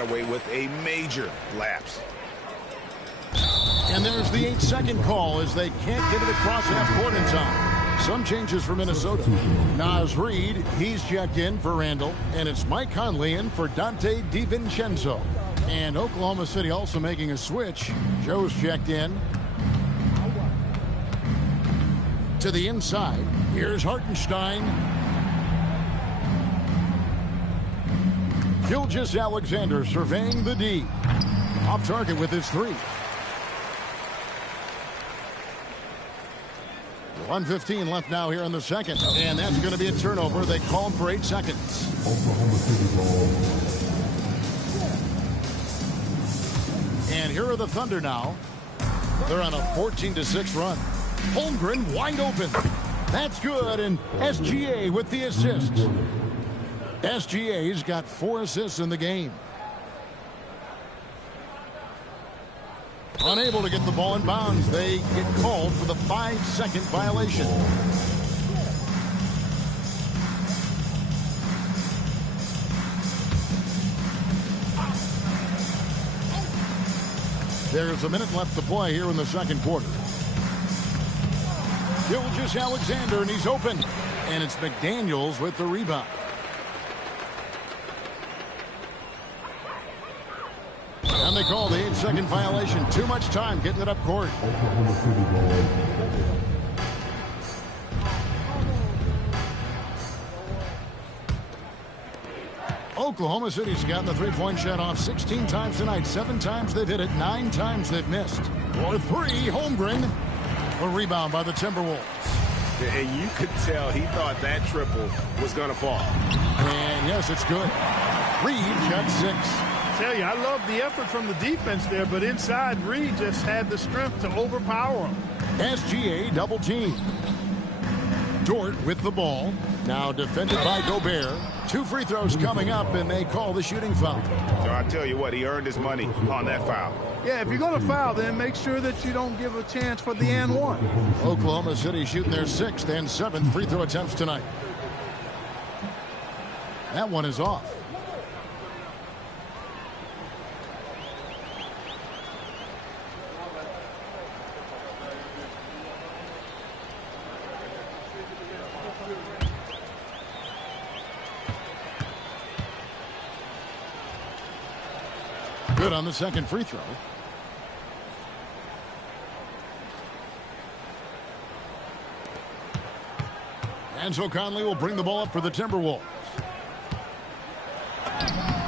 away with a major lapse. And there's the 8-second call as they can't get it across half court in time. Some changes for Minnesota. Naz Reid, he's checked in for Randall. And it's Mike Conley in for Dante DiVincenzo. And Oklahoma City also making a switch. Joe's checked in. To the inside. Here's Hartenstein. Gilgeous-Alexander surveying the D. Off target with his three. 1:15 left now here in the second. And that's going to be a turnover. They called for 8 seconds. Oklahoma City ball. And here are the Thunder now. They're on a 14-6 run. Holmgren wide open. That's good. And SGA with the assist. SGA's got 4 assists in the game. Unable to get the ball in bounds. They get called for the 5-second violation. There's a minute left to play here in the second quarter. Gilgeous-Alexander, and he's open. And it's McDaniels with the rebound. And they call the 8-second violation. Too much time getting it up court. Oklahoma City ball. Oklahoma City's gotten the three-point shot off 16 times tonight. 7 times they've hit it. 9 times they've missed. For 3, Holmgren. A rebound by the Timberwolves. And you could tell he thought that triple was going to fall. And yes, it's good. Reid got 6. Tell you, I love the effort from the defense there, but inside, Reid just had the strength to overpower him. SGA double team. Dort with the ball. Now defended by Gobert. 2 free throws coming up, and they call the shooting foul. So I tell you what, he earned his money on that foul. Yeah, if you're going to foul, then make sure that you don't give a chance for the and one. Oklahoma City shooting their 6th and 7th free throw attempts tonight. That one is off. Good on the second free throw. And so Conley will bring the ball up for the Timberwolves.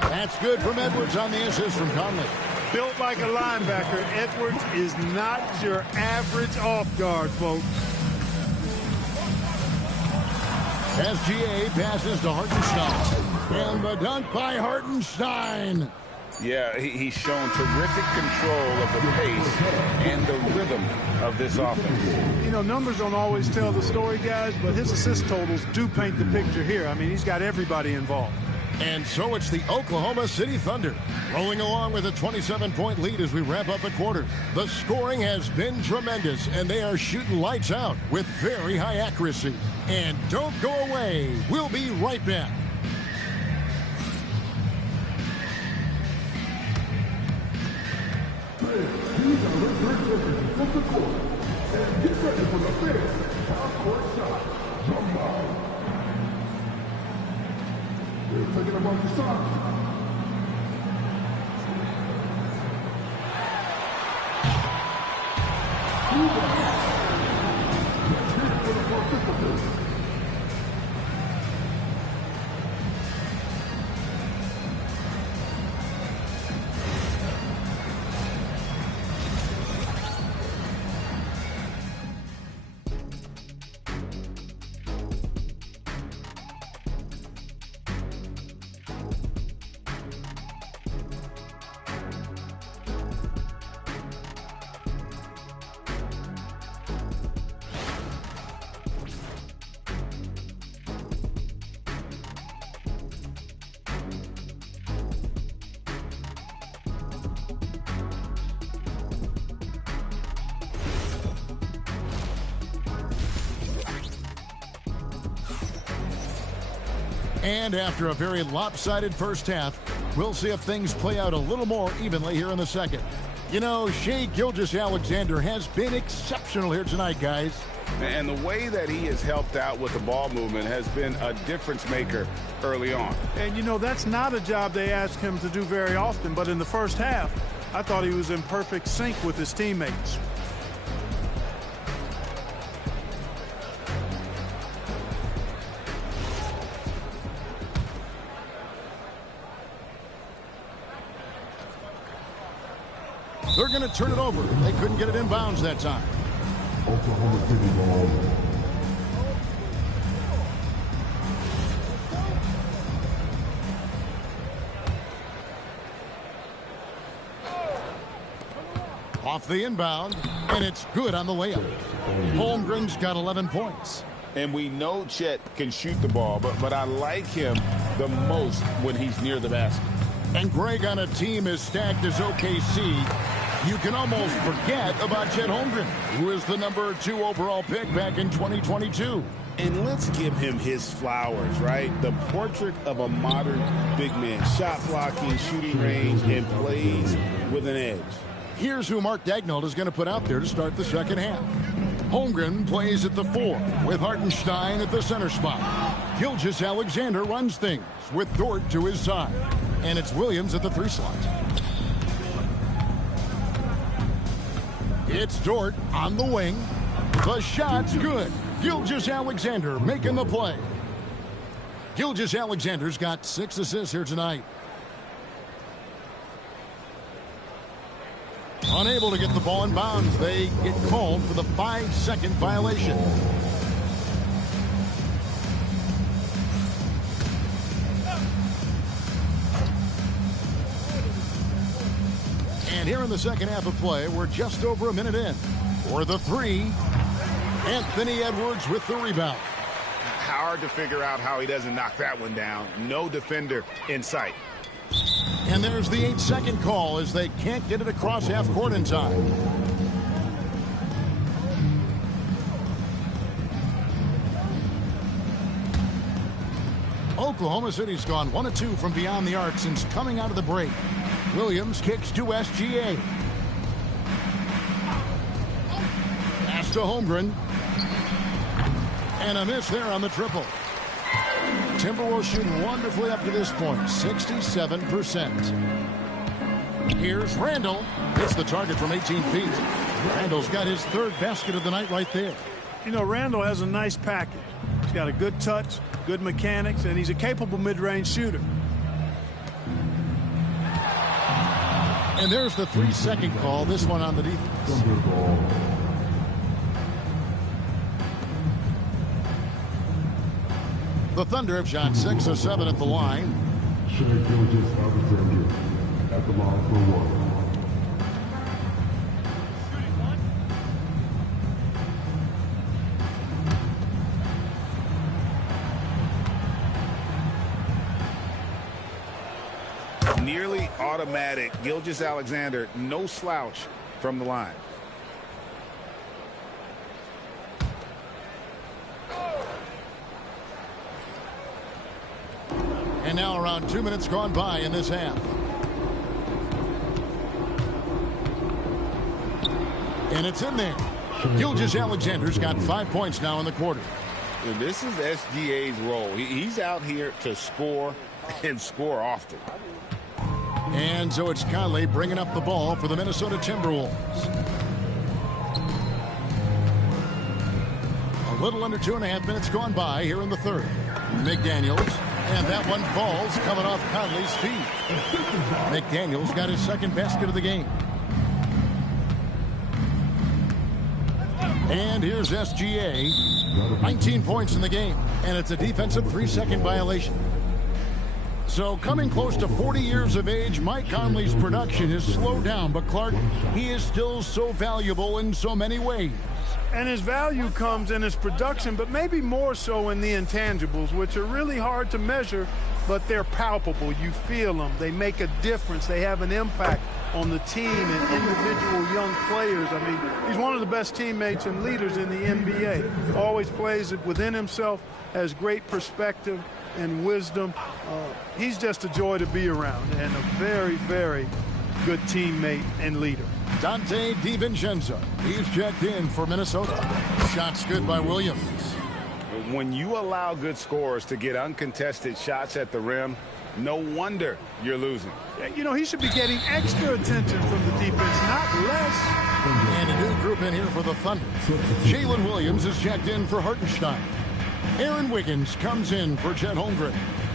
That's good from Edwards on the assist from Conley. Built like a linebacker, Edwards is not your average off guard, folks. SGA passes to Hartenstein. And the dunk by Hartenstein. Yeah, he's shown terrific control of the pace and the rhythm of this offense. You know, numbers don't always tell the story, guys, but his assist totals do paint the picture here. I mean, he's got everybody involved. And so it's the Oklahoma City Thunder rolling along with a 27-point lead as we wrap up the quarter. The scoring has been tremendous, and they are shooting lights out with very high accuracy. And don't go away. We'll be right back. These are return from the court. And get ready for the big half-court shot. Jumbo. They're taking about the shot. Let's hit for the participants. And after a very lopsided first half, We'll see if things play out a little more evenly here in the second. You know, Shai Gilgeous-Alexander has been exceptional here tonight, guys. And the way that he has helped out with the ball movement has been a difference maker early on. And, you know, that's not a job they ask him to do very often, but in the first half, I thought he was in perfect sync with his teammates. They're going to turn it over. They couldn't get it in bounds that time. Oklahoma City ball. Off the inbound, and it's good on the layup. Holmgren's got 11 points. And we know Chet can shoot the ball, but I like him the most when he's near the basket. And Greg, on a team as stacked as OKC, you can almost forget about Chet Holmgren, who is the number 2 overall pick back in 2022. And let's give him his flowers, right? The portrait of a modern big man. Shot blocking, shooting range, and plays with an edge. Here's who Mark Daigneault is going to put out there to start the second half. Holmgren plays at the 4 with Hartenstein at the center spot. Gilgeous-Alexander runs things with Dort to his side. And it's Williams at the 3 slot. It's Dort on the wing. The shot's good. Gilgeous-Alexander making the play. Gilgeous-Alexander's got 6 assists here tonight. Unable to get the ball in bounds. They get called for the 5-second violation. And here in the second half of play, we're just over a minute in. For the 3, Anthony Edwards with the rebound. Hard to figure out how he doesn't knock that one down. No defender in sight. And there's the 8-second call as they can't get it across half court in time. Oklahoma City's gone 1 of 2 from beyond the arc since coming out of the break. Williams kicks to SGA. Pass to Holmgren. And a miss there on the triple. Timberwolves shooting wonderfully up to this point, 67%. Here's Randall. Hits the target from 18 feet. Randall's got his 3rd basket of the night right there. You know, Randall has a nice package. He's got a good touch, good mechanics, and he's a capable mid-range shooter. And there's the 3-second call, this one on the defense. The Thunder have shot 6 of 7 at the line. Shai Gilgeous-Alexander at the line for 1. Nearly automatic. Gilgeous-Alexander, no slouch from the line. And now around 2 minutes gone by in this half. And it's in there. Gilgeous-Alexander's got 5 points now in the quarter. And this is SGA's role. He's out here to score and score often. And so it's Conley bringing up the ball for the Minnesota Timberwolves. A little under 2.5 minutes gone by here in the third. McDaniels, and that one falls coming off Conley's feet. McDaniels got his 2nd basket of the game. And here's SGA, 19 points in the game, and it's a defensive 3-second violation. So coming close to 40 years of age, Mike Conley's production has slowed down, but Clark, he is still so valuable in so many ways. And his value comes in his production, but maybe more so in the intangibles, which are really hard to measure, but they're palpable. You feel them. They make a difference. They have an impact on the team and individual young players. I mean, he's one of the best teammates and leaders in the NBA. Always plays it within himself, has great perspective and wisdom. He's just a joy to be around and a very, very good teammate and leader. Donte DiVincenzo, he's checked in for Minnesota. Shots good by Williams. When you allow good scorers to get uncontested shots at the rim, no wonder you're losing. You know, he should be getting extra attention from the defense, not less. And a new group in here for the Thunder. Jalen Williams is checked in for Hartenstein. Aaron Wiggins comes in for Chet Holmgren.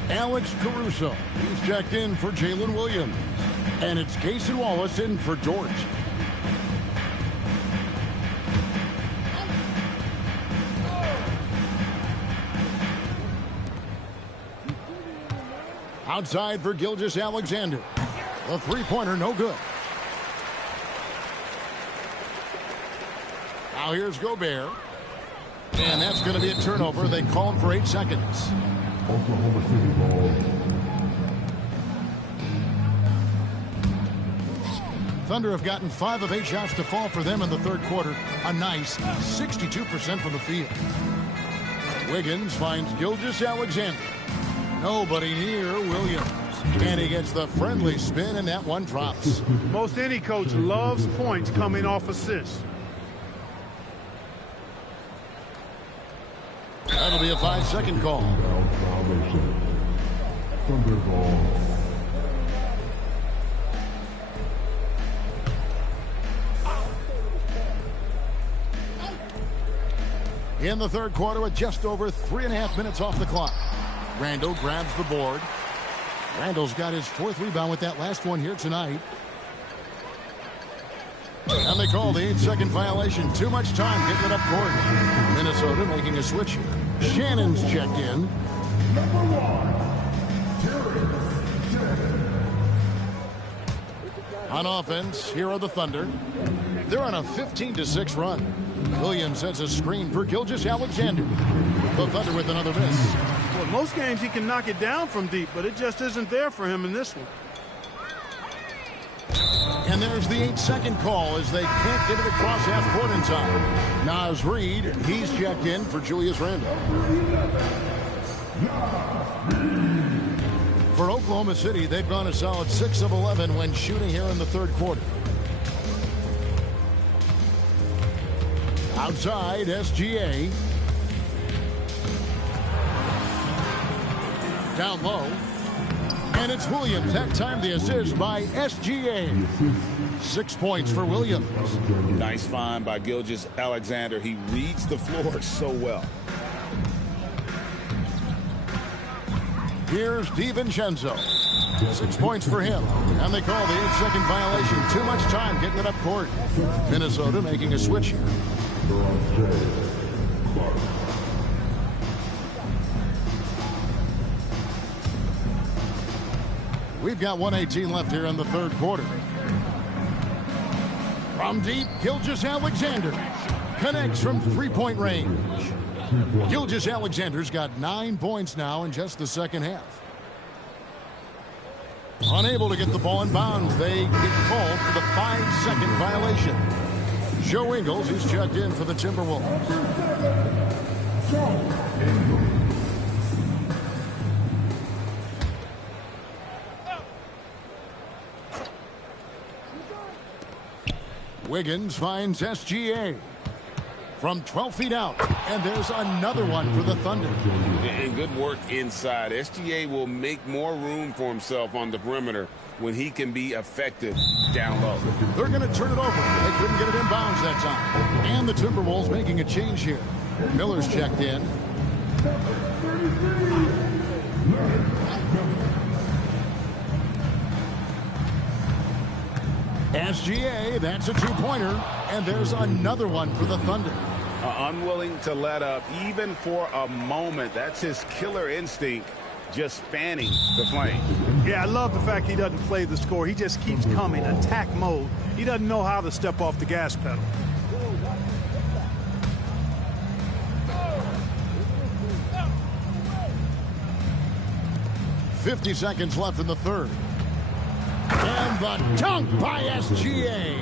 Alex Caruso, he's checked in for Jalen Williams. And it's Cason Wallace in for George. Outside for Gilgeous-Alexander. The three-pointer, no good. Now here's Gobert. And that's going to be a turnover. They call him for 8 seconds. Oklahoma City ball. Thunder have gotten 5 of 8 shots to fall for them in the third quarter. A nice 62% from the field. Wiggins finds Gilgeous-Alexander. Nobody near Williams. And he gets the friendly spin, and that one drops. Most any coach loves points coming off assists. That'll be a 5-second call. Thunder ball. In the third quarter with just over 3.5 minutes off the clock. Randall grabs the board. Randall's got his 4th rebound with that last one here tonight. And they call the 8-second violation. Too much time getting it up court. Minnesota making a switch here. Shannon's checked in. Number 1, On offense, here are the Thunder. They're on a 15-6 run. Williams sets a screen for Gilgeous-Alexander. The Thunder with another miss. Well, most games he can knock it down from deep, but it just isn't there for him in this one. And there's the 8-second call as they can't get it across half court in time. Naz Reid, he's checked in for Julius Randle. For Oklahoma City, they've gone a solid 6 of 11 when shooting here in the third quarter. Outside, SGA. Down low. And it's Williams. That time the assist by SGA. 6 points for Williams. Nice find by Gilgeous-Alexander. He reads the floor so well. Here's DiVincenzo. 6 points for him. And they call the 8-second violation. Too much time getting it up court. Minnesota making a switch here. We've got 1:18 left here in the third quarter. From deep, Gilgeous-Alexander connects from three-point range. Gilgeous-Alexander's got 9 points now in just the second half. Unable to get the ball in bounds, they get called for the 5-second violation. Joe Ingles, he's checked in for the Timberwolves. Wiggins finds SGA from 12 feet out, and there's another one for the Thunder. And good work inside. SGA will make more room for himself on the perimeter when he can be effective down low. They're going to turn it over. They couldn't get it in bounds that time. And the Timberwolves making a change here. Miller's checked in. SGA, that's a 2-pointer. And there's another one for the Thunder. Unwilling to let up even for a moment. That's his killer instinct, just fanning the flame. Yeah, I love the fact he doesn't play the score. He just keeps coming, attack mode. He doesn't know how to step off the gas pedal. .50 seconds left in the third. And the dunk by SGA.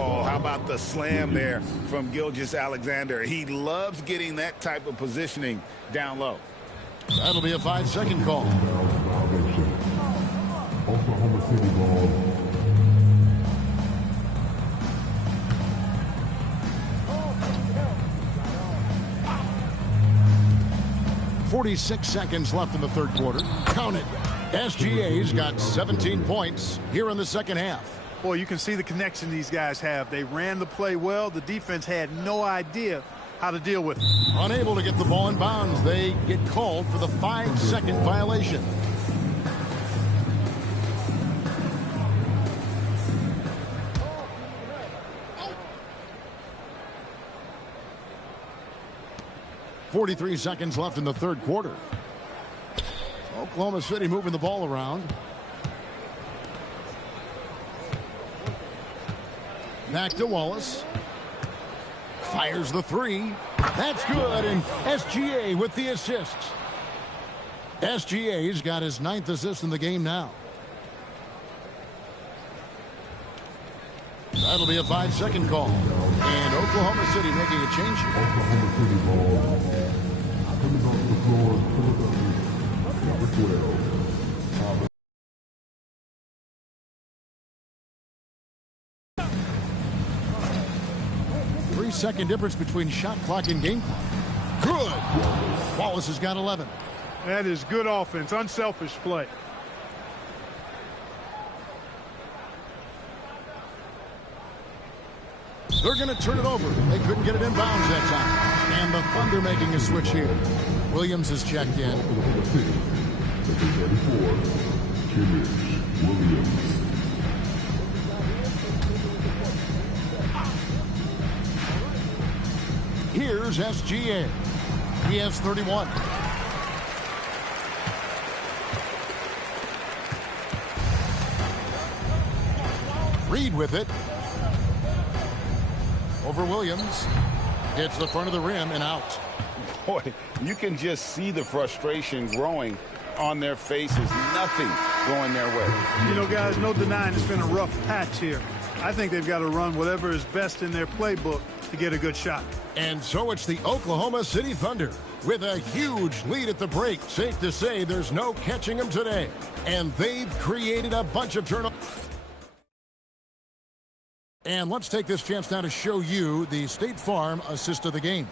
Oh, how about the slam there from Gilgeous-Alexander? He loves getting that type of positioning down low. That'll be a 5-second call. Oklahoma City ball. 46 seconds left in the third quarter. Count it. SGA's got 17 points here in the second half. Boy, you can see the connection these guys have. They ran the play well. The defense had no idea how to deal with it. Unable to get the ball in bounds, they get called for the 5-second violation. .43 seconds left in the third quarter. Oklahoma City moving the ball around. Back to Wallace. Fires the three. That's good, and SGA with the assists. SGA's got his 9th assist in the game now. That'll be a 5-second call. And Oklahoma City making a change here. Oklahoma City ball. Coming off the floor, Philadelphia, number 12. 3-second difference between shot clock and game clock. Good. Wallace has got 11. That is good offense, unselfish play. They're going to turn it over. They couldn't get it in bounds that time. And the Thunder making a switch here. Williams has checked in. Oklahoma City, number 34, Kenrich Williams. Here's SGA. He has 31. Reed with it. Over Williams. Hits the front of the rim and out. Boy, you can just see the frustration growing on their faces. Nothing going their way. You know, guys, no denying it's been a rough patch here. I think they've got to run whatever is best in their playbook to get a good shot. And so it's the Oklahoma City Thunder with a huge lead at the break. Safe to say there's no catching them today. And they've created a bunch of turnovers. And let's take this chance now to show you the State Farm assist of the game.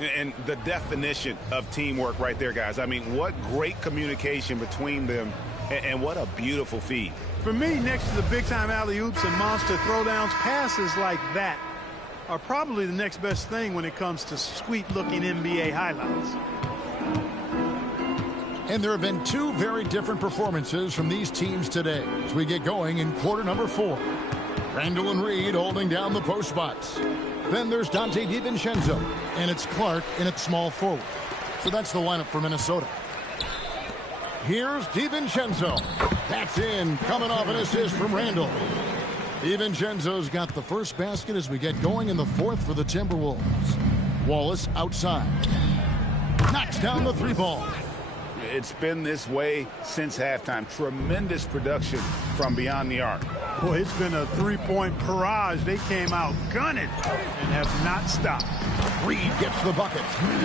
And the definition of teamwork right there, guys. I mean, what great communication between them, and what a beautiful feed. For me, next to the big-time alley-oops and monster throwdowns, passes like that are probably the next best thing when it comes to sweet-looking NBA highlights. And there have been two very different performances from these teams today as we get going in quarter number 4. Randall and Reed holding down the post spots. Then there's Donte DiVincenzo, and it's Clark in at small forward. So that's the lineup for Minnesota. Here's DiVincenzo. That's in, coming off an assist from Randall. DiVincenzo's got the first basket as we get going in the fourth for the Timberwolves. Wallace outside. Knocks down the three ball. It's been this way since halftime. Tremendous production from beyond the arc. Boy, it's been a three-point barrage. They came out gunning and have not stopped. Reed gets the bucket.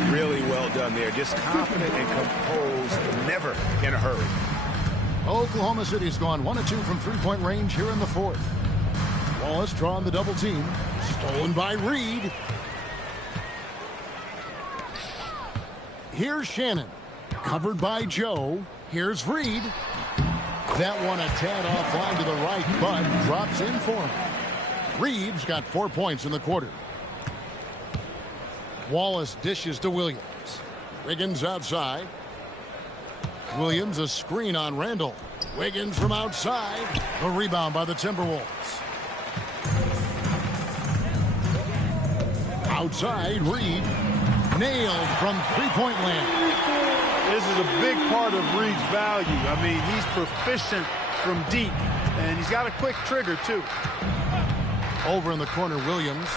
Really well done there. Just confident and composed, never in a hurry. Oklahoma City's gone 1 of 2 from three-point range here in the fourth. Wallace drawing the double team. Stolen by Reed. Here's Shannon. Covered by Joe. Here's Reed. That one a tad offline to the right, but drops in for him. Reed's got 4 points in the quarter. Wallace dishes to Williams. Wiggins outside. Williams a screen on Randall. Wiggins from outside. A rebound by the Timberwolves. Outside, Reed. Nailed from three-point land. This is a big part of Reed's value. I mean, he's proficient from deep, and he's got a quick trigger, too. Over in the corner, Williams.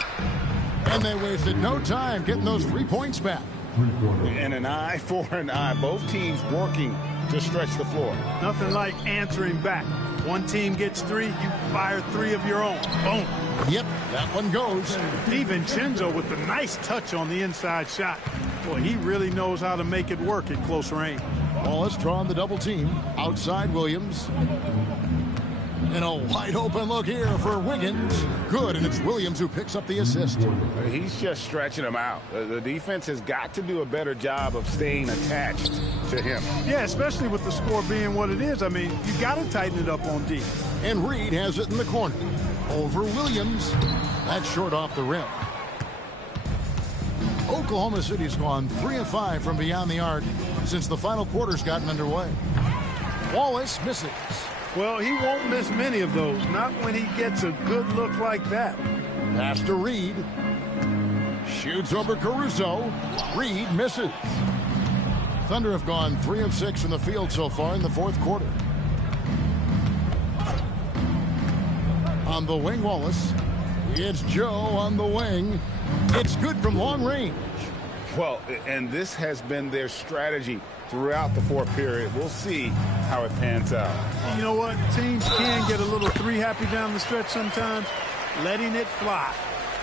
And they wasted no time getting those 3 points back. And an eye for an eye. Both teams working to stretch the floor. Nothing like answering back. One team gets 3, you fire 3 of your own. Boom. Yep, that one goes. DiVincenzo with a nice touch on the inside shot. Boy, he really knows how to make it work at close range. Wallace drawing the double team. Outside Williams. And a wide open look here for Wiggins. Good, and it's Williams who picks up the assist. He's just stretching him out. The defense has got to do a better job of staying attached to him. Yeah, especially with the score being what it is. I mean, you got to tighten it up on D. And Reed has it in the corner. Over Williams. That's short off the rim. Oklahoma City's gone 3 of 5 from beyond the arc since the final quarter's gotten underway. Wallace misses. Well, he won't miss many of those, not when he gets a good look like that. Pass to Reed. Shoots over Caruso. Reed misses. Thunder have gone 3 of 6 from the field so far in the fourth quarter. On the wing, Wallace. It's Joe on the wing. It's good from long range. Well, and this has been their strategy throughout the fourth period. We'll see how it pans out. You know what? Teams can get a little 3 happy down the stretch sometimes. Letting it fly.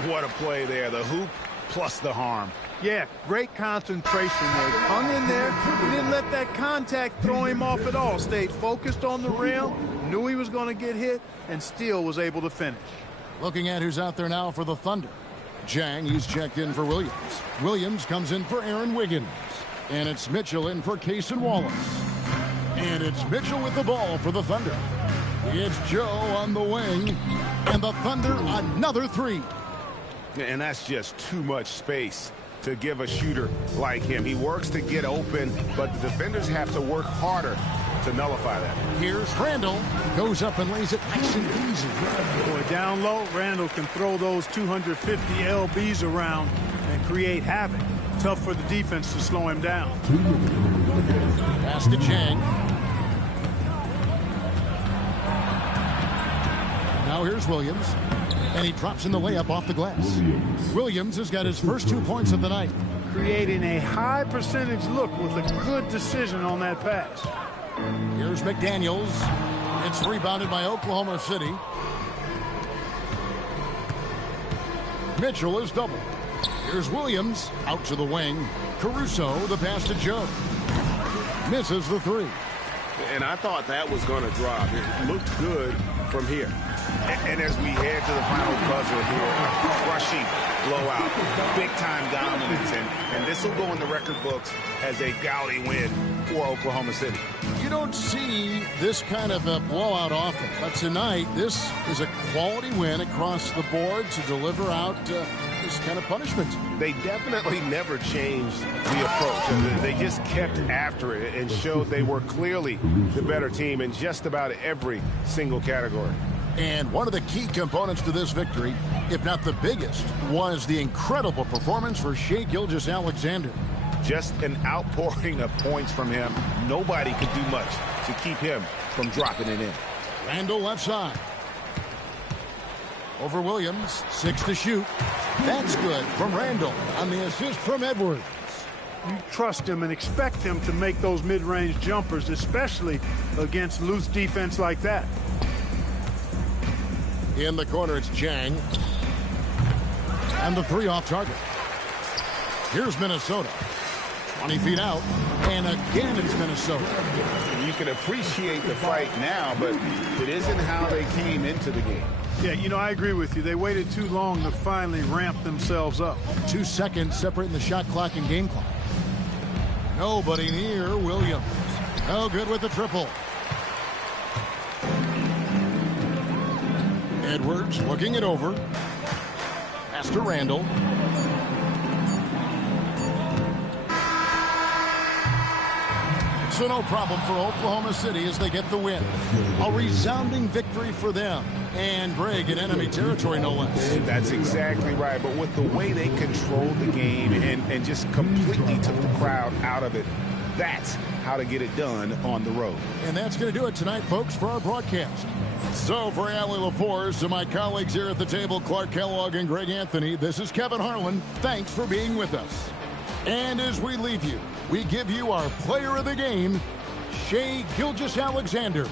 What a play there. The hoop plus the harm. Yeah, great concentration there. Hung in there. He didn't let that contact throw him off at all. Stayed focused on the rim. Knew he was going to get hit and still was able to finish. Looking at who's out there now for the Thunder. Jang, he's checked in for Williams. Williams comes in for Aaron Wiggins. And it's Mitchell in for Cason Wallace. And it's Mitchell with the ball for the Thunder. It's Joe on the wing. And the Thunder another 3. And that's just too much space to give a shooter like him. He works to get open, but the defenders have to work harder to nullify that. Here's Randall. Goes up and lays it nice and easy. Boy, down low, Randall can throw those 250 LBs around and create havoc. Tough for the defense to slow him down. Pass to Jang. Now here's Williams. And he drops in the layup off the glass. Williams has got his first 2 points of the night. Creating a high percentage look with a good decision on that pass. Here's McDaniels. It's rebounded by Oklahoma City. Mitchell is doubled. Here's Williams out to the wing. Caruso, the pass to Joe. Misses the 3. And I thought that was going to drop. It looked good from here. And as we head to the final buzzer here, crushing blowout, big-time dominance, and this will go in the record books as a gaudy win for Oklahoma City. You don't see this kind of a blowout often, but tonight this is a quality win across the board to deliver out this kind of punishment. They definitely never changed the approach. They just kept after it and showed they were clearly the better team in just about every single category. And one of the key components to this victory, if not the biggest, was the incredible performance for Shai Gilgeous-Alexander. Just an outpouring of points from him. Nobody could do much to keep him from dropping it in. Randall left side. Over Williams, 6 to shoot. That's good from Randall on the assist from Edwards. You trust him and expect him to make those mid-range jumpers, especially against loose defense like that. In the corner, it's Jang. And the 3 off target. Here's Minnesota. 20 feet out. And again, it's Minnesota. You can appreciate the fight now, but it isn't how they came into the game. Yeah, you know, I agree with you. They waited too long to finally ramp themselves up. 2 seconds separating the shot clock and game clock. Nobody near Williams. No good with the triple. Edwards looking it over. Pass to Randall. So no problem for Oklahoma City as they get the win. A resounding victory for them. And Greg in enemy territory, no less. That's exactly right. But with the way they controlled the game and just completely took the crowd out of it, that's how to get it done on the road. And that's going to do it tonight, folks, for our broadcast. So for Allie LaForce and my colleagues here at the table, Clark Kellogg and Greg Anthony, this is Kevin Harlan. Thanks for being with us. And as we leave you, we give you our player of the game, Shai Gilgeous-Alexander.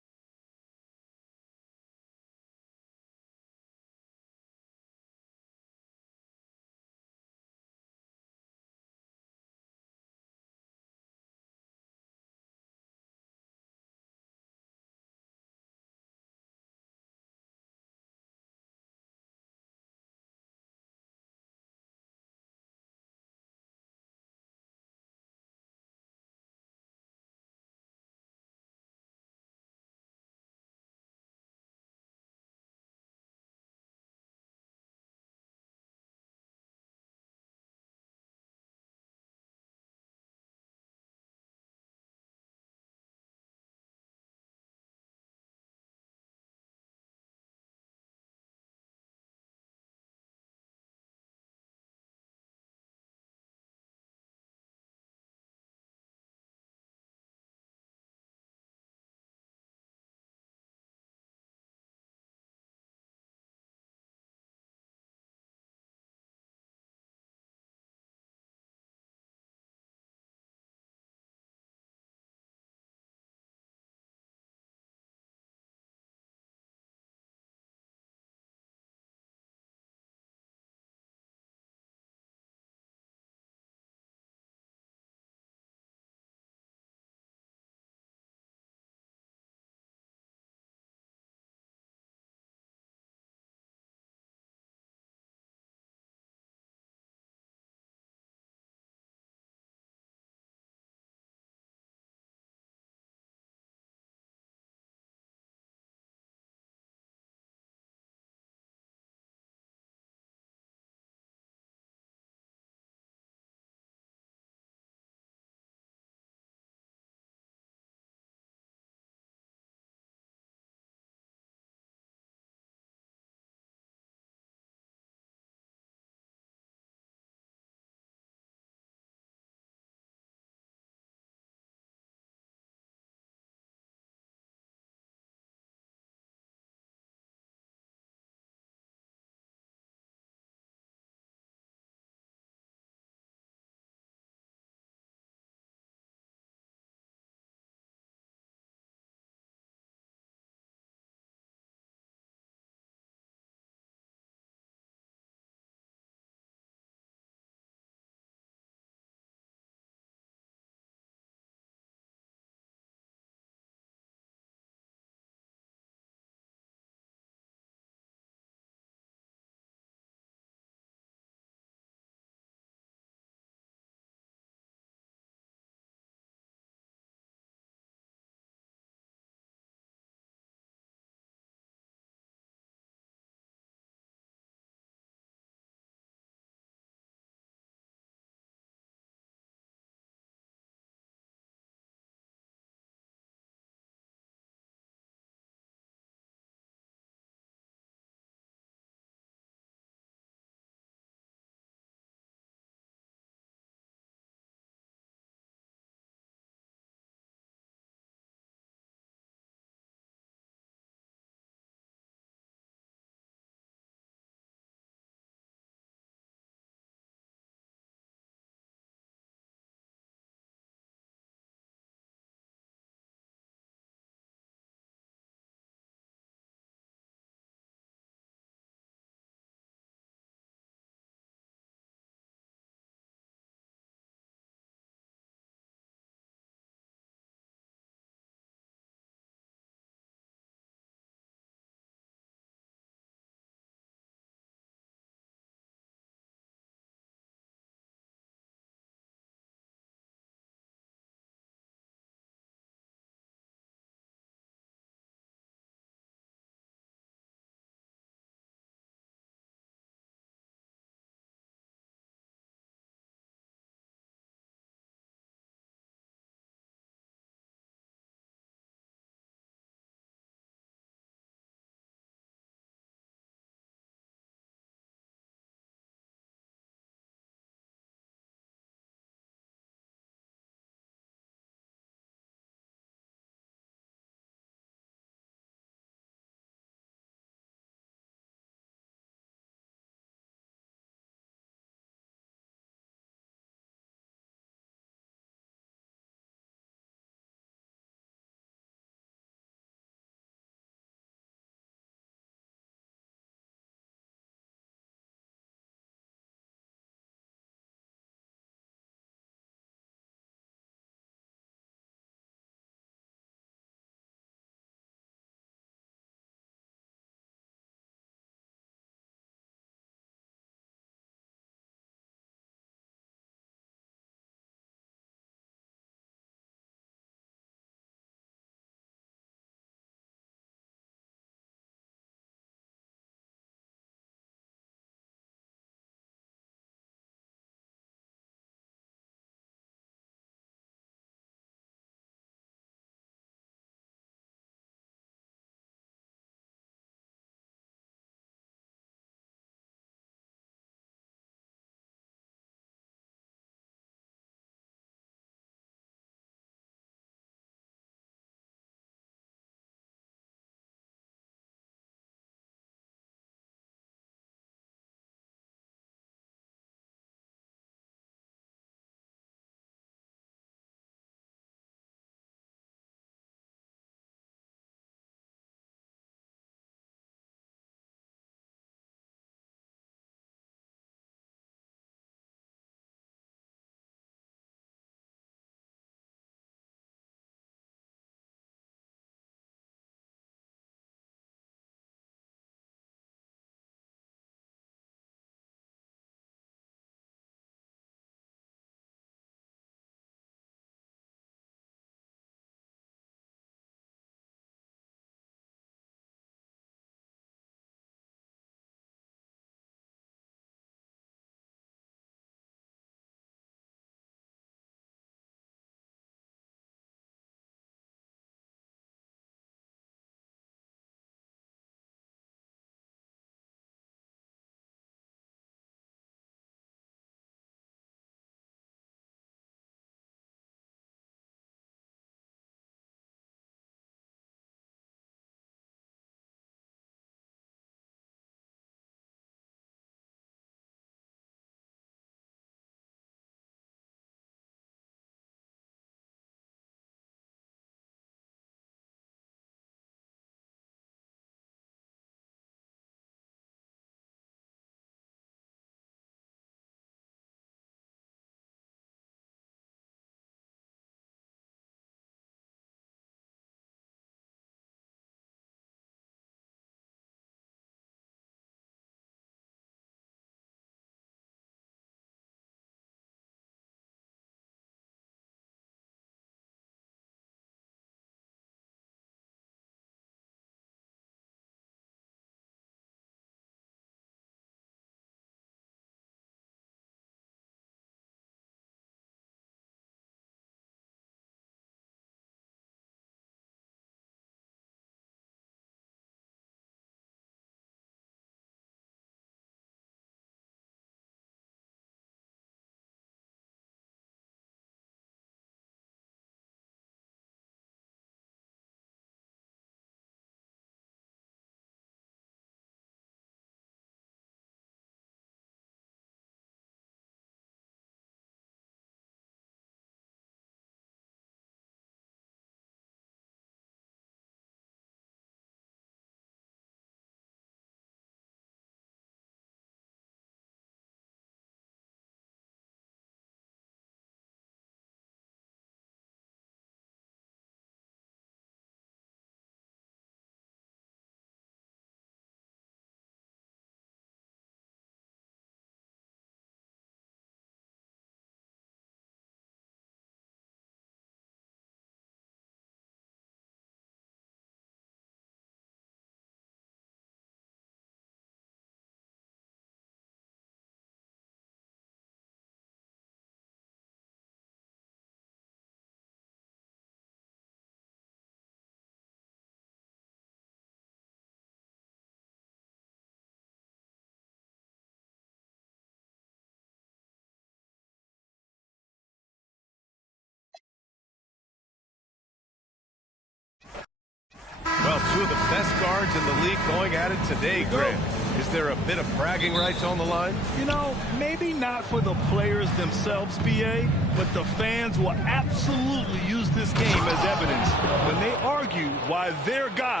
the best guards in the league going at it today, Grant. Is there a bit of bragging rights on the line? You know, maybe not for the players themselves, BA, but the fans will absolutely use this game as evidence when they argue why their guy.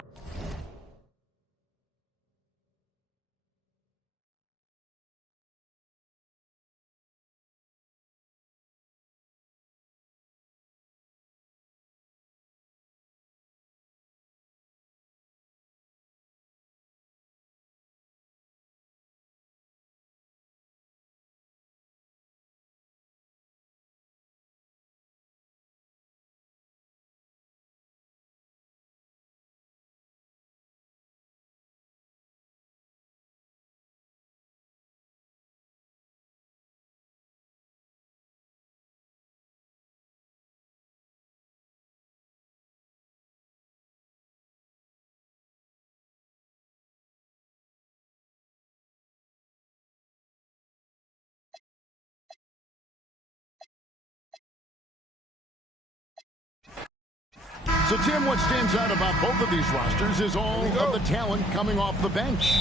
So, Tim, what stands out about both of these rosters is all of the talent coming off the bench.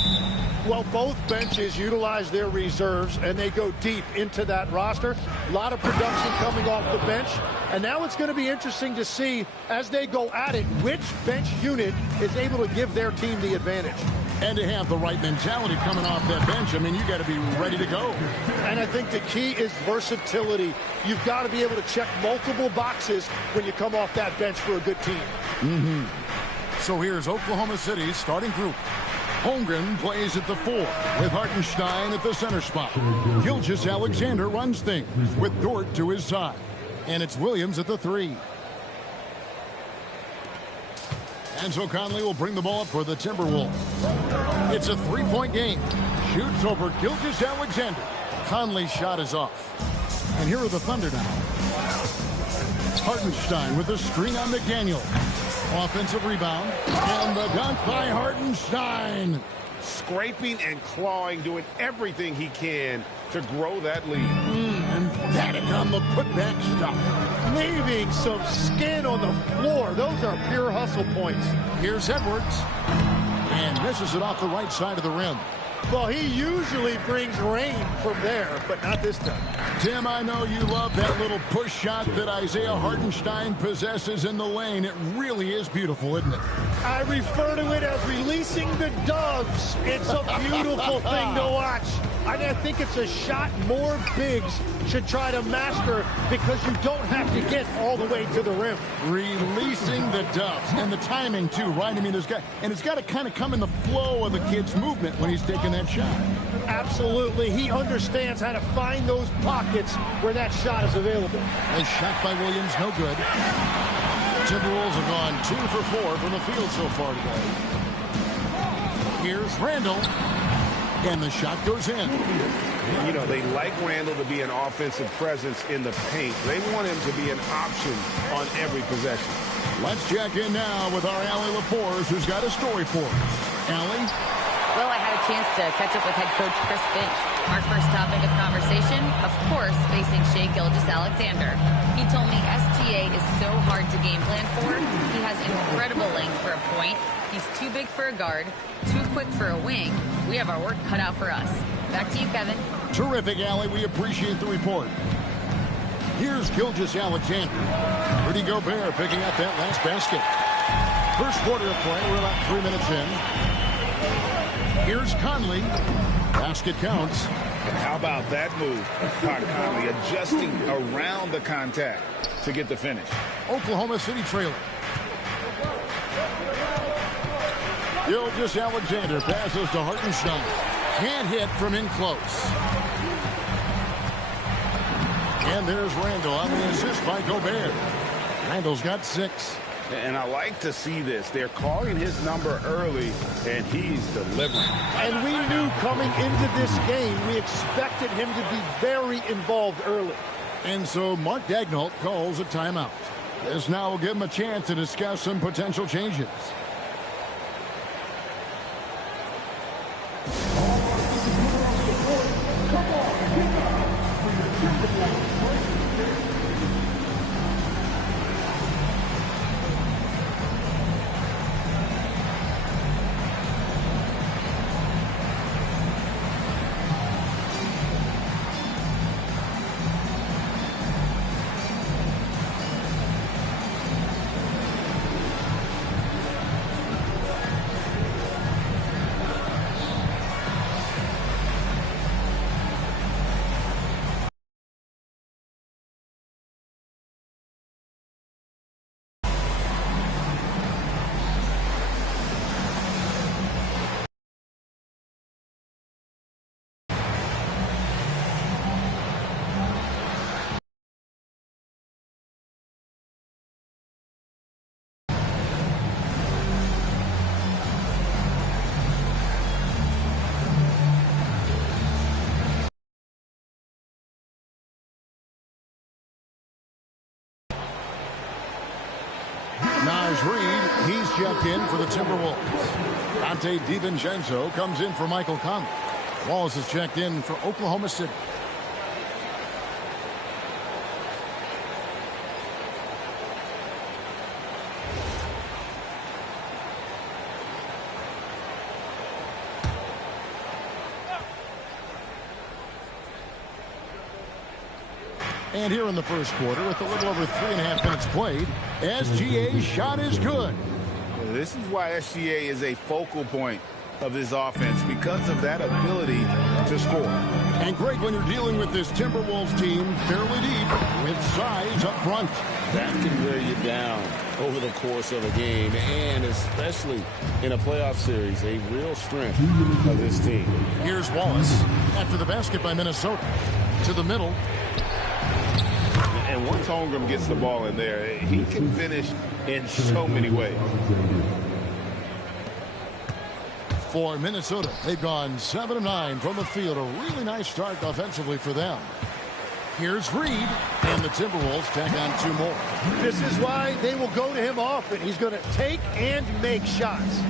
Well, both benches utilize their reserves, and they go deep into that roster. A lot of production coming off the bench. And now it's going to be interesting to see, as they go at it, which bench unit is able to give their team the advantage. And to have the right mentality coming off that bench, I mean, you got to be ready to go. And I think the key is versatility. You've got to be able to check multiple boxes when you come off that bench for a good team. So here's Oklahoma City's starting group. Holmgren plays at the 4 with Hartenstein at the center spot. Gilgeous-Alexander runs things with Dort to his side. And it's Williams at the 3. Enzo Conley will bring the ball up for the Timberwolves. It's a 3-point game. Shoots over Gilgeous-Alexander. Conley's shot is off. And here are the Thunder now. Hartenstein with a screen on McDaniel. Offensive rebound. And the dunk by Hartenstein. Scraping and clawing, doing everything he can to grow that lead. Emphatic on the putback stuff. Leaving some skin on the floor. Those are pure hustle points. Here's Edwards. And misses it off the right side of the rim. Well, he usually brings rain from there, but not this time. Tim, I know you love that little push shot that Isaiah Hartenstein possesses in the lane. It really is beautiful, isn't it? I refer to it as releasing the doves. It's a beautiful thing to watch. I think it's a shot more bigs should try to master because you don't have to get all the way to the rim. Releasing the doves. And the timing, too, right? I mean, it's got to kind of come in the flow of the kid's movement when he's taking that shot. Absolutely. He understands how to find those pockets where that shot is available. A shot by Williams, no good. Timberwolves have gone 2 for 4 from the field so far today. Here's Randall. And the shot goes in. You know, they like Randall to be an offensive presence in the paint. They want him to be an option on every possession. Let's check in now with our Allie LaForce, who's got a story for us. Allie? Well, I had a chance to catch up with head coach Chris Finch. Our first topic of conversation, of course, facing Shai Gilgeous-Alexander. He told me SGA is so hard to game plan for. He has incredible length for a point. He's too big for a guard, too quick for a wing. We have our work cut out for us. Back to you, Kevin. Terrific, Allie. We appreciate the report. Here's Gilgeous-Alexander. Rudy Gobert picking up that last basket. First quarter of play. We're about 3 minutes in. Here's Conley. Basket counts. And how about that move? Conley adjusting around the contact to get the finish. Oklahoma City trailer. Gilgeous-Alexander passes to Hartenstein. Can't hit from in close. And there's Randall on the assist by Gobert. Randall's got 6. And I like to see this. They're calling his number early, and he's delivering. And we knew coming into this game, we expected him to be very involved early. And so Mark Daigneault calls a timeout. This now will give him a chance to discuss some potential changes. Naz Reid, he's checked in for the Timberwolves. Dante DiVincenzo comes in for Michael Conley. Wallace is checked in for Oklahoma City. And here in the first quarter, with a little over 3.5 minutes played, SGA's shot is good. This is why SGA is a focal point of this offense, because of that ability to score. And Greg, when you're dealing with this Timberwolves team fairly deep with size up front, that can wear you down over the course of a game, and especially in a playoff series, a real strength of this team. Here's Wallace after the basket by Minnesota. To the middle. And once Holmgren gets the ball in there, he can finish in so many ways. For Minnesota, they've gone 7 of 9 from the field. A really nice start offensively for them. Here's Reid, and the Timberwolves tack on 2 more. This is why they will go to him often. He's going to take and make shots.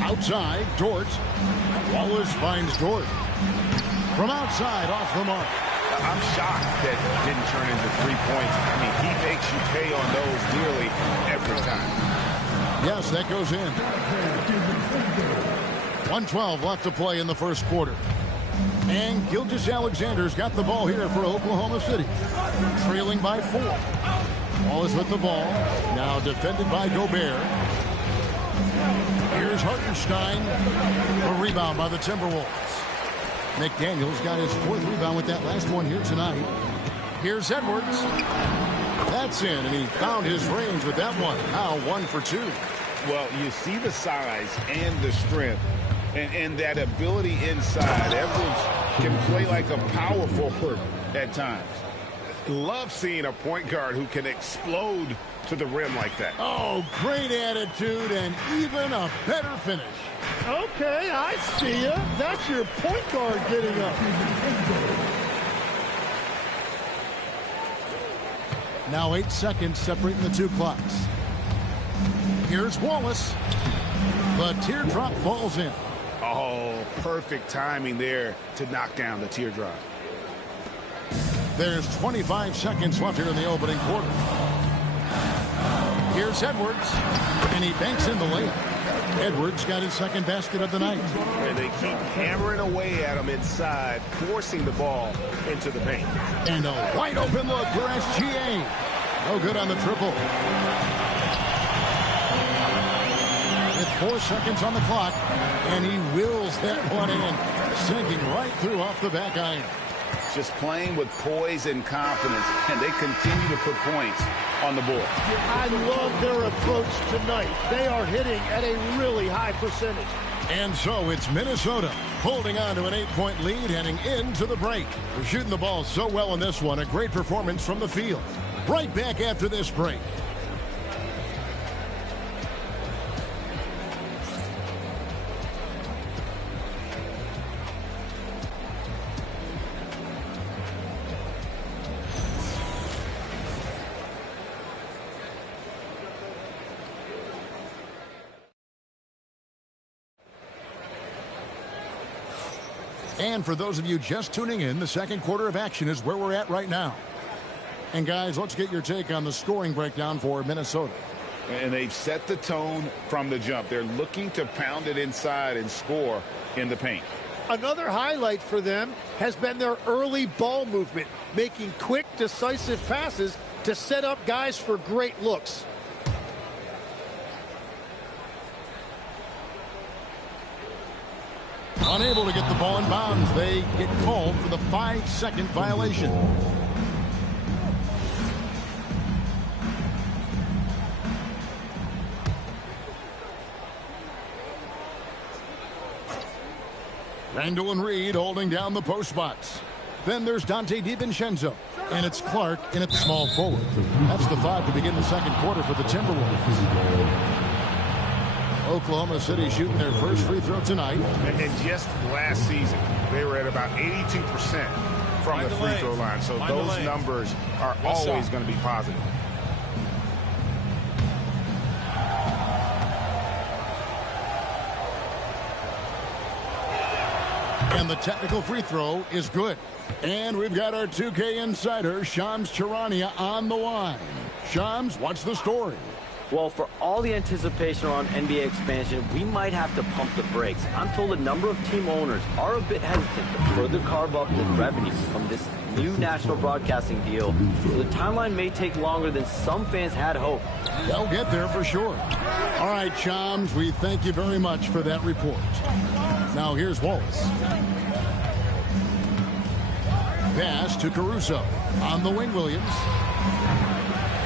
Outside, Dort. Wallace finds Dort. From outside, off the mark. I'm shocked that didn't turn into 3 points. I mean, he makes you pay on those nearly every time. Yes, that goes in. 1:12 left to play in the first quarter. And Gilgeous-Alexander's got the ball here for Oklahoma City. Trailing by 4. Wallace with the ball. Now defended by Gobert. Here's Hartenstein. A rebound by the Timberwolves. McDaniels got his 4th rebound with that last one here tonight. Here's Edwards. That's in, and he found his range with that one. Now 1 for 2. Well, you see the size and the strength and that ability inside. Edwards can play like a power forward at times. Love seeing a point guard who can explode to the rim like that. Oh, great attitude and even a better finish. Okay, I see you. That's your point guard getting up. Now 8 seconds separating the 2 clocks. Here's Wallace. The teardrop falls in. Oh, perfect timing there to knock down the teardrop. There's 25 seconds left here in the opening quarter. Here's Edwards, and he banks in the layup. Edwards got his 2nd basket of the night. And they keep hammering away at him inside, forcing the ball into the paint. And a wide open look for SGA. No good on the triple. With 4 seconds on the clock, and he wills that one in, sinking right through off the back iron. Just playing with poise and confidence, and they continue to put points on the board. I love their approach tonight. They are hitting at a really high percentage. And so it's Minnesota holding on to an 8-point lead heading into the break. They're shooting the ball so well in this one. A great performance from the field. Right back after this break. And for those of you just tuning in, the second quarter of action is where we're at right now. And guys, let's get your take on the scoring breakdown for Minnesota. And they've set the tone from the jump. They're looking to pound it inside and score in the paint. Another highlight for them has been their early ball movement, making quick, decisive passes to set up guys for great looks. Unable to get the ball in bounds. They get called for the 5-second violation. Randall and Reid holding down the post box. Then there's Dante DiVincenzo. And it's Clark in at small forward. That's the 5 to begin the second quarter for the Timberwolves. Oklahoma City shooting their first free throw tonight. And just last season, they were at about 82% from the free throw line. So those numbers are always going to be positive. And the technical free throw is good. And we've got our 2K insider, Shams Charania, on the line. Shams, what's the story? Well, for all the anticipation around NBA expansion, we might have to pump the brakes. I'm told a number of team owners are a bit hesitant to further carve up the revenue from this new national broadcasting deal, so the timeline may take longer than some fans had hoped. They'll get there for sure. All right, Shams, we thank you very much for that report. Now here's Wallace. Pass to Caruso. On the wing, Williams.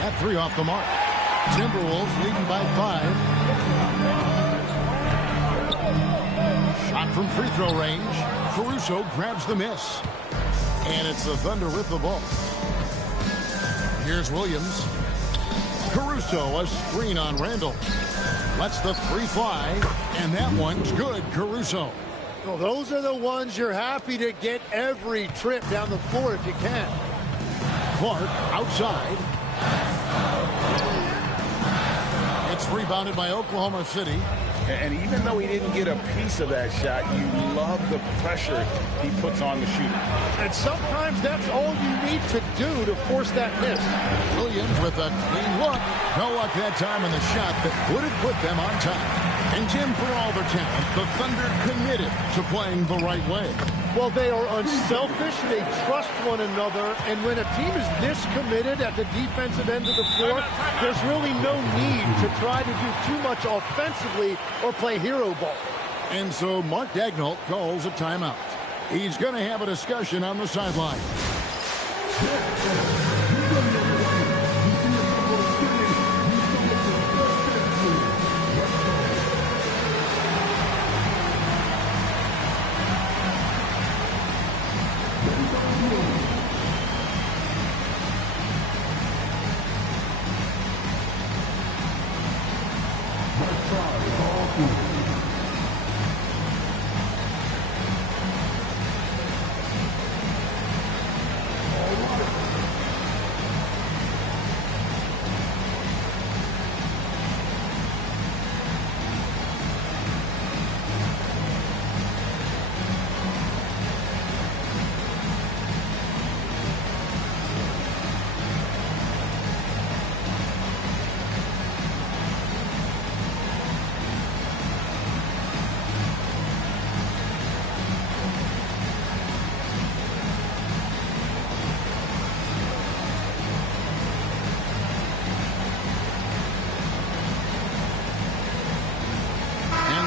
That three off the mark. Timberwolves leading by 5. Shot from free throw range. Caruso grabs the miss. And it's the Thunder with the ball. Here's Williams. Caruso, a screen on Randall. Lets the three fly, and that one's good, Caruso. Well, those are the ones you're happy to get every trip down the floor if you can. Clark outside. It's rebounded by Oklahoma City. And even though he didn't get a piece of that shot, you love the pressure he puts on the shooter. And sometimes that's all you need to do to force that miss. Williams with a clean look. No luck that time in the shot that would have put them on top. And Jim, for all their talent, the Thunder committed to playing the right way. Well, they are unselfish. They trust one another. And when a team is this committed at the defensive end of the floor, there's really no need to try to do too much offensively or play hero ball. And so Mark Daigneault calls a timeout. He's going to have a discussion on the sideline.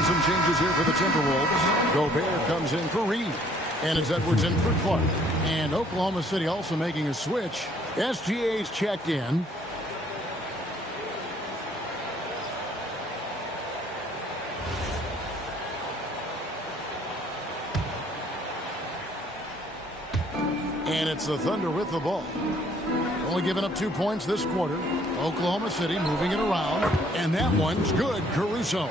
Some changes here for the Timberwolves. Gobert comes in for Reed. And it's Edwards in for Clark. And Oklahoma City also making a switch. SGA's checked in. And it's the Thunder with the ball. Only giving up 2 points this quarter. Oklahoma City moving it around. And that one's good, Caruso.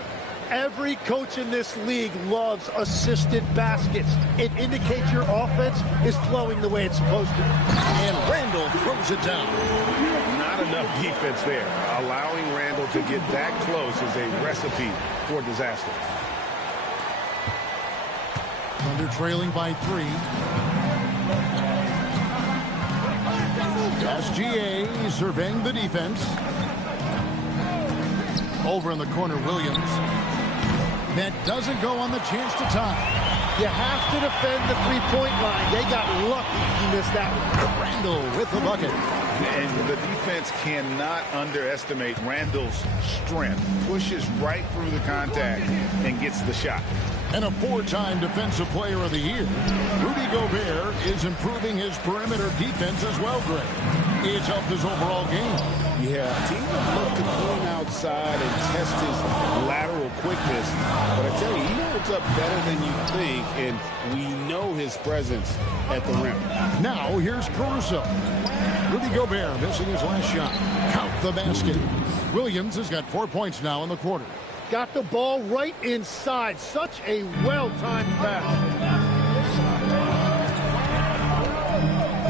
Every coach in this league loves assisted baskets. It indicates your offense is flowing the way it's supposed to. And Randall throws it down. Not enough defense there. Allowing Randall to get that close is a recipe for disaster. Thunder trailing by 3. SGA surveying the defense. Over in the corner, Williams. That doesn't go on the chance to tie. You have to defend the three-point line. They got lucky he missed that one. Randall with the bucket. And the defense cannot underestimate Randall's strength. Pushes right through the contact and gets the shot. And a 4-time Defensive Player of the Year. Rudy Gobert is improving his perimeter defense as well, Greg. It's helped his overall game. Yeah, teams have looked to pull him outside and test his lateral quickness. But I tell you, he holds up better than you think, and we know his presence at the rim. Now, here's Caruso. Rudy Gobert missing his last shot. Count the basket. Williams has got 4 points now in the quarter. Got the ball right inside. Such a well-timed pass.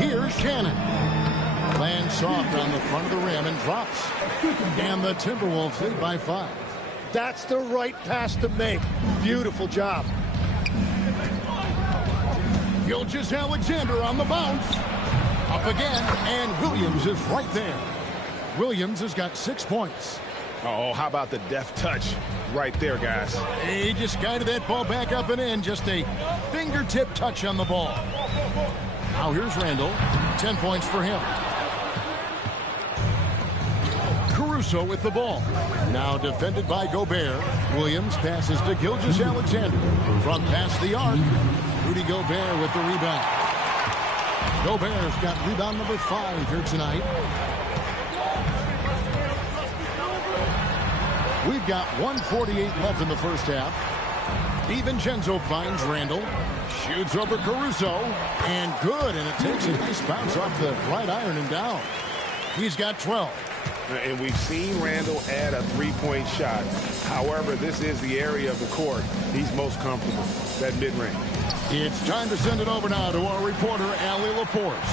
Here's Shannon. Lands soft on the front of the rim and drops. And the Timberwolves lead by 5. That's the right pass to make. Beautiful job. Gilgeous-Alexander on the bounce. Up again, and Williams is right there. Williams has got 6 points. Oh, how about the deft touch right there, guys? He just guided that ball back up and in. Just a fingertip touch on the ball. Now here's Randall. 10 points for him. Caruso with the ball. Now defended by Gobert. Williams passes to Gilgeous-Alexander. From past the arc. Rudy Gobert with the rebound. Gobert's got rebound number 5 here tonight. We've got 1:48 left in the first half. DiVincenzo finds Randall. Shoots over Caruso. And good. And it takes a nice bounce off the right iron and down. He's got 12. And we've seen Randall add a three-point shot. However, this is the area of the court he's most comfortable, that mid-range. It's time to send it over now to our reporter, Allie LaForce.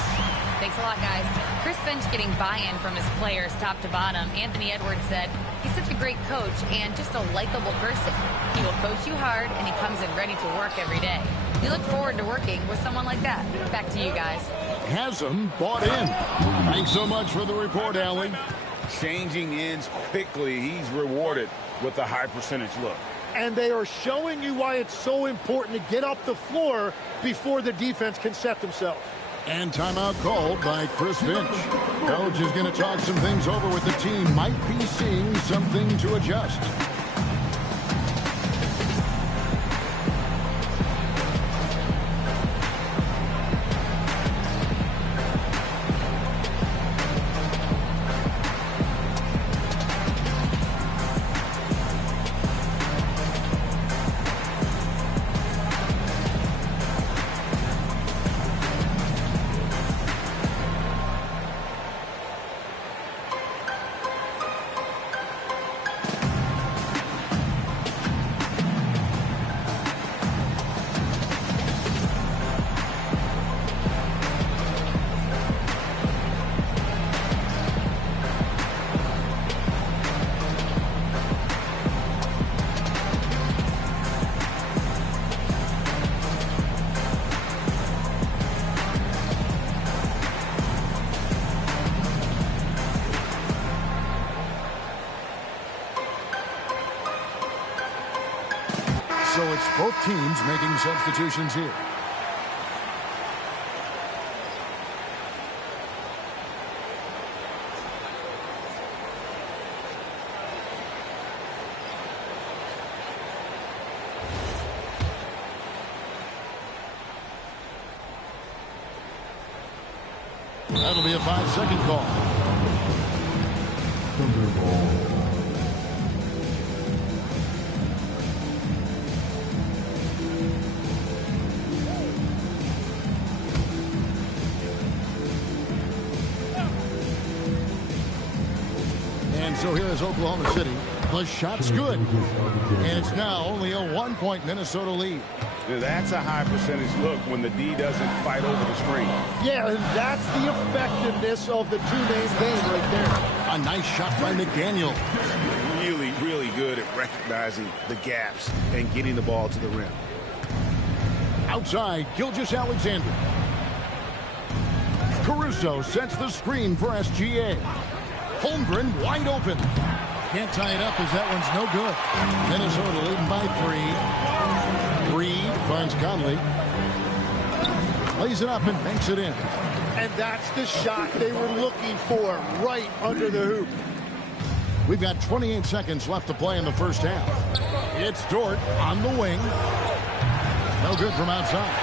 Thanks a lot, guys. Chris Finch getting buy-in from his players top to bottom. Anthony Edwards said he's such a great coach and just a likable person. He will coach you hard, and he comes in ready to work every day. We look forward to working with someone like that. Back to you guys. Hasn't bought in. Thanks so much for the report, Allie. Changing ends quickly. He's rewarded with a high percentage look. And they are showing you why it's so important to get up the floor before the defense can set themselves. And timeout called by Chris Finch. Coach is going to talk some things over with the team. Might be seeing something to adjust. So it's both teams making substitutions here. That'll be a 5-second call. So here is Oklahoma City. The shot's good. And it's now only a 1-point Minnesota lead. That's a high percentage look when the D doesn't fight over the screen. Yeah, and that's the effectiveness of the two-man game right there. A nice shot by McDaniel. Really, really good at recognizing the gaps and getting the ball to the rim. Outside, Gilgeous-Alexander. Caruso sets the screen for SGA. Holmgren wide open. Can't tie it up as that one's no good. Minnesota leading by 3. Reed finds Conley. Lays it up and banks it in. And that's the shot they were looking for right under the hoop. We've got 28 seconds left to play in the first half. It's Dort on the wing. No good from outside.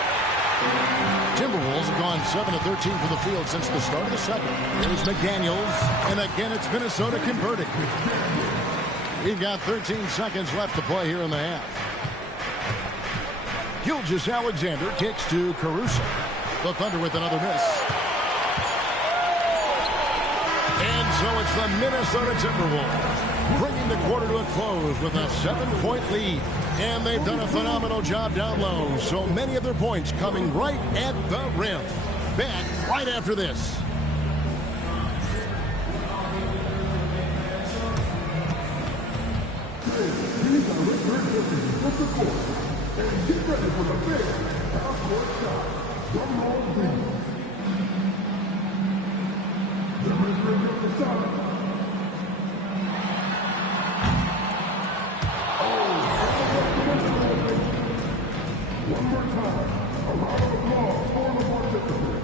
Timberwolves have gone 7 of 13 from the field since the start of the second. Here's McDaniels, and again it's Minnesota converting. We've got 13 seconds left to play here in the half. Gilgeous-Alexander kicks to Caruso. The Thunder with another miss. And so it's the Minnesota Timberwolves bringing the quarter to a close with a 7-point lead. And they've done a phenomenal job down low. So many of their points coming right at the rim. Back right after this. These are return from the court. And get ready for the big half-court shot. drum roll please. Let me bring up the sound. One more time, a round of applause for the participants.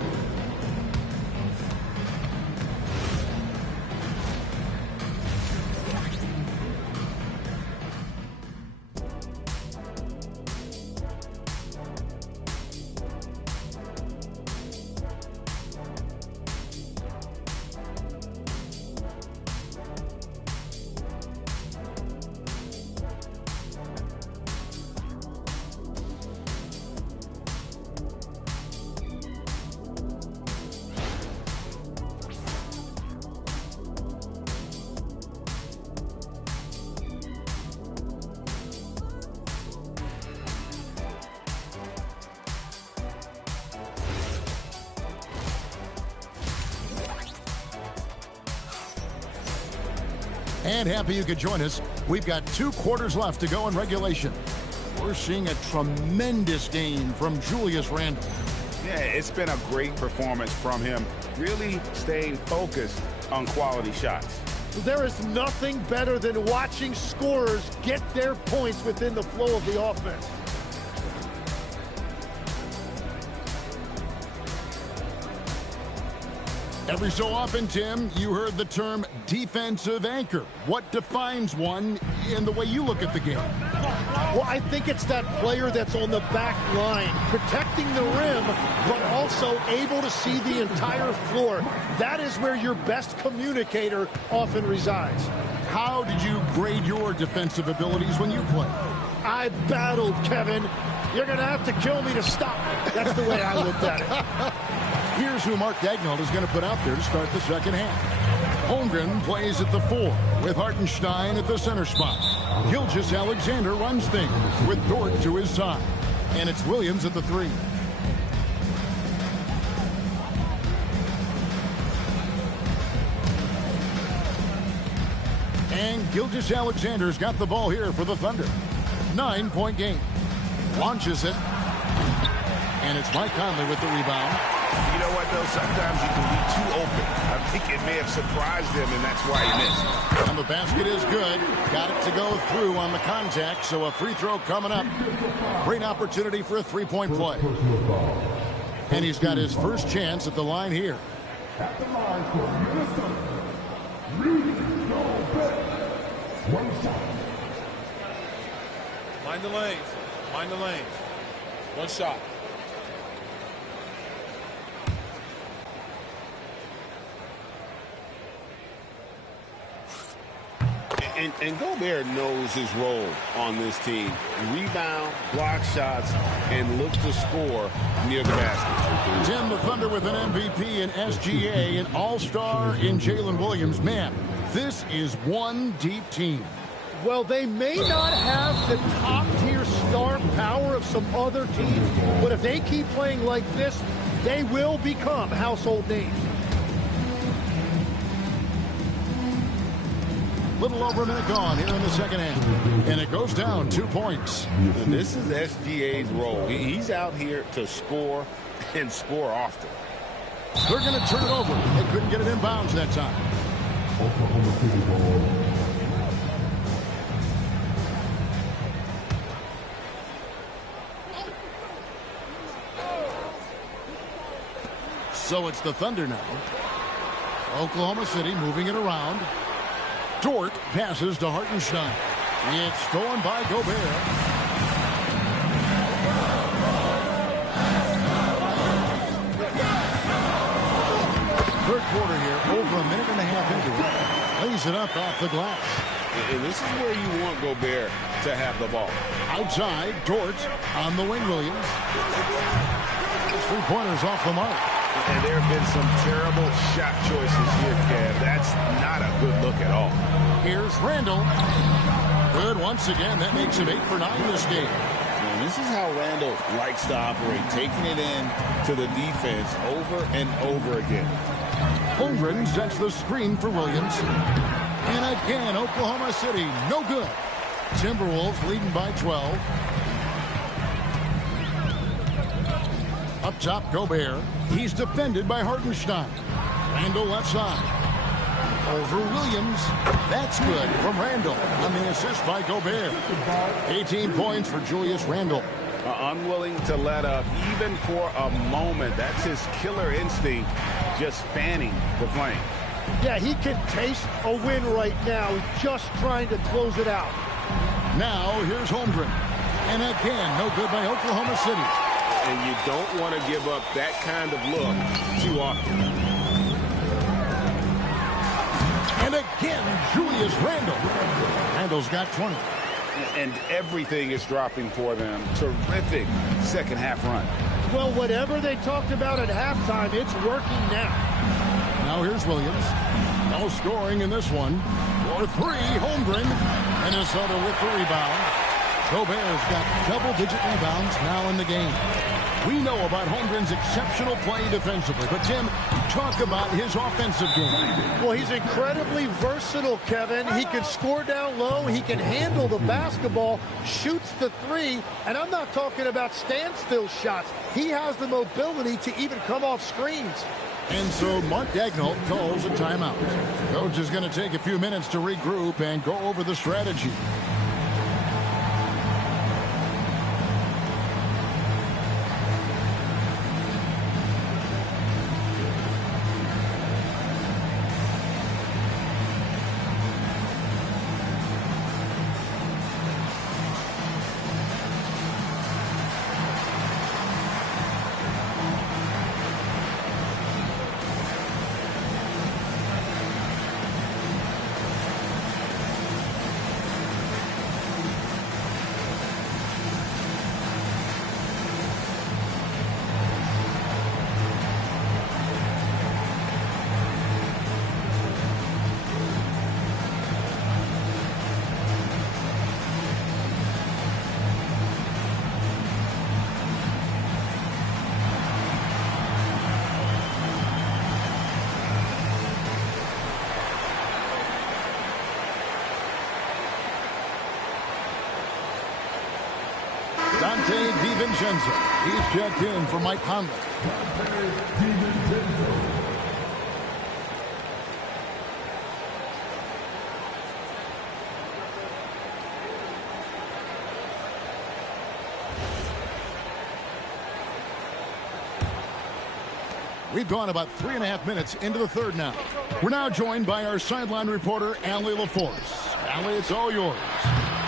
And happy you could join us. We've got 2 quarters left to go in regulation. We're seeing a tremendous game from Julius Randle. Yeah, it's been a great performance from him, really staying focused on quality shots. There is nothing better than watching scorers get their points within the flow of the offense. Every so often, Tim, you heard the term defensive anchor. What defines one in the way you look at the game? Well, I think it's that player that's on the back line, protecting the rim, but also able to see the entire floor. That is where your best communicator often resides. How did you grade your defensive abilities when you played? I battled, Kevin. You're going to have to kill me to stop. That's the way I looked at it. Here's who Mark Daigneault is going to put out there to start the second half. Holmgren plays at the 4 with Hartenstein at the center spot. Gilgeous Alexander runs things with Dort to his side. And it's Williams at the 3. And Gilgeous Alexander's got the ball here for the Thunder. 9-point game. Launches it. And it's Mike Conley with the rebound. You know what, though? Sometimes you can be too open. I think it may have surprised him, and that's why he missed. And the basket is good. Got it to go through on the contact, so a free throw coming up. Great opportunity for a 3-point play. And he's got his first chance at the line here. At the line for Minnesota, Rudy Gobert. One shot. Mind the lanes. Mind the lanes. One shot. And Gobert knows his role on this team. Rebound, block shots, and look to score near the basket. Tim, the Thunder with an MVP in SGA, an all-star in Jalen Williams. Man, this is one deep team. Well, they may not have the top-tier star power of some other teams, but if they keep playing like this, they will become household names. Little over a minute gone here in the second half. And it goes down 2 points. And this is SGA's role. He's out here to score and score often. They're going to turn it over. They couldn't get it in bounds that time. Oklahoma City ball. So it's the Thunder now. Oklahoma City moving it around. Dort passes to Hartenstein. It's stolen by Gobert. Third quarter here, over a minute and a half into it. Lays it up off the glass. And this is where you want Gobert to have the ball. Outside, Dort on the wing, Williams. 3-pointers off the mark. And there have been some terrible shot choices here, Kev. That's not a good look at all. Here's Randle. Good once again. That makes him 8 for 9 this game. And this is how Randle likes to operate, taking it in to the defense over and over again. Holmgren sets the screen for Williams. And again, Oklahoma City, no good. Timberwolves leading by 12. Up top, Gobert. He's defended by Hartenstein. Randall left side. Over Williams. That's good from Randall on the assist by Gobert. 18 points for Julius Randle. Unwilling to let up even for a moment. That's his killer instinct, just fanning the flame. Yeah, he can taste a win right now. He's just trying to close it out. Now here's Holmgren. And again, no good by Oklahoma City. And you don't want to give up that kind of look too often. And again, Julius Randle. Randle's got 20. And everything is dropping for them. Terrific second half run. Well, whatever they talked about at halftime, it's working now. Now here's Williams. No scoring in this one. For three, Holmgren. Minnesota with the rebound. Gobert's got double-digit rebounds now in the game. We know about Holmgren's exceptional play defensively, but Tim, talk about his offensive game. Well, he's incredibly versatile, Kevin. He can score down low, he can handle the basketball, shoots the three, and I'm not talking about standstill shots. He has the mobility to even come off screens. And so Mark Daigneault calls a timeout. Coach is going to take a few minutes to regroup and go over the strategy. Dante DiVincenzo. He's checked in for Mike Conley. We've gone about 3.5 minutes into the third now. We're now joined by our sideline reporter, Allie LaForce. Allie, it's all yours.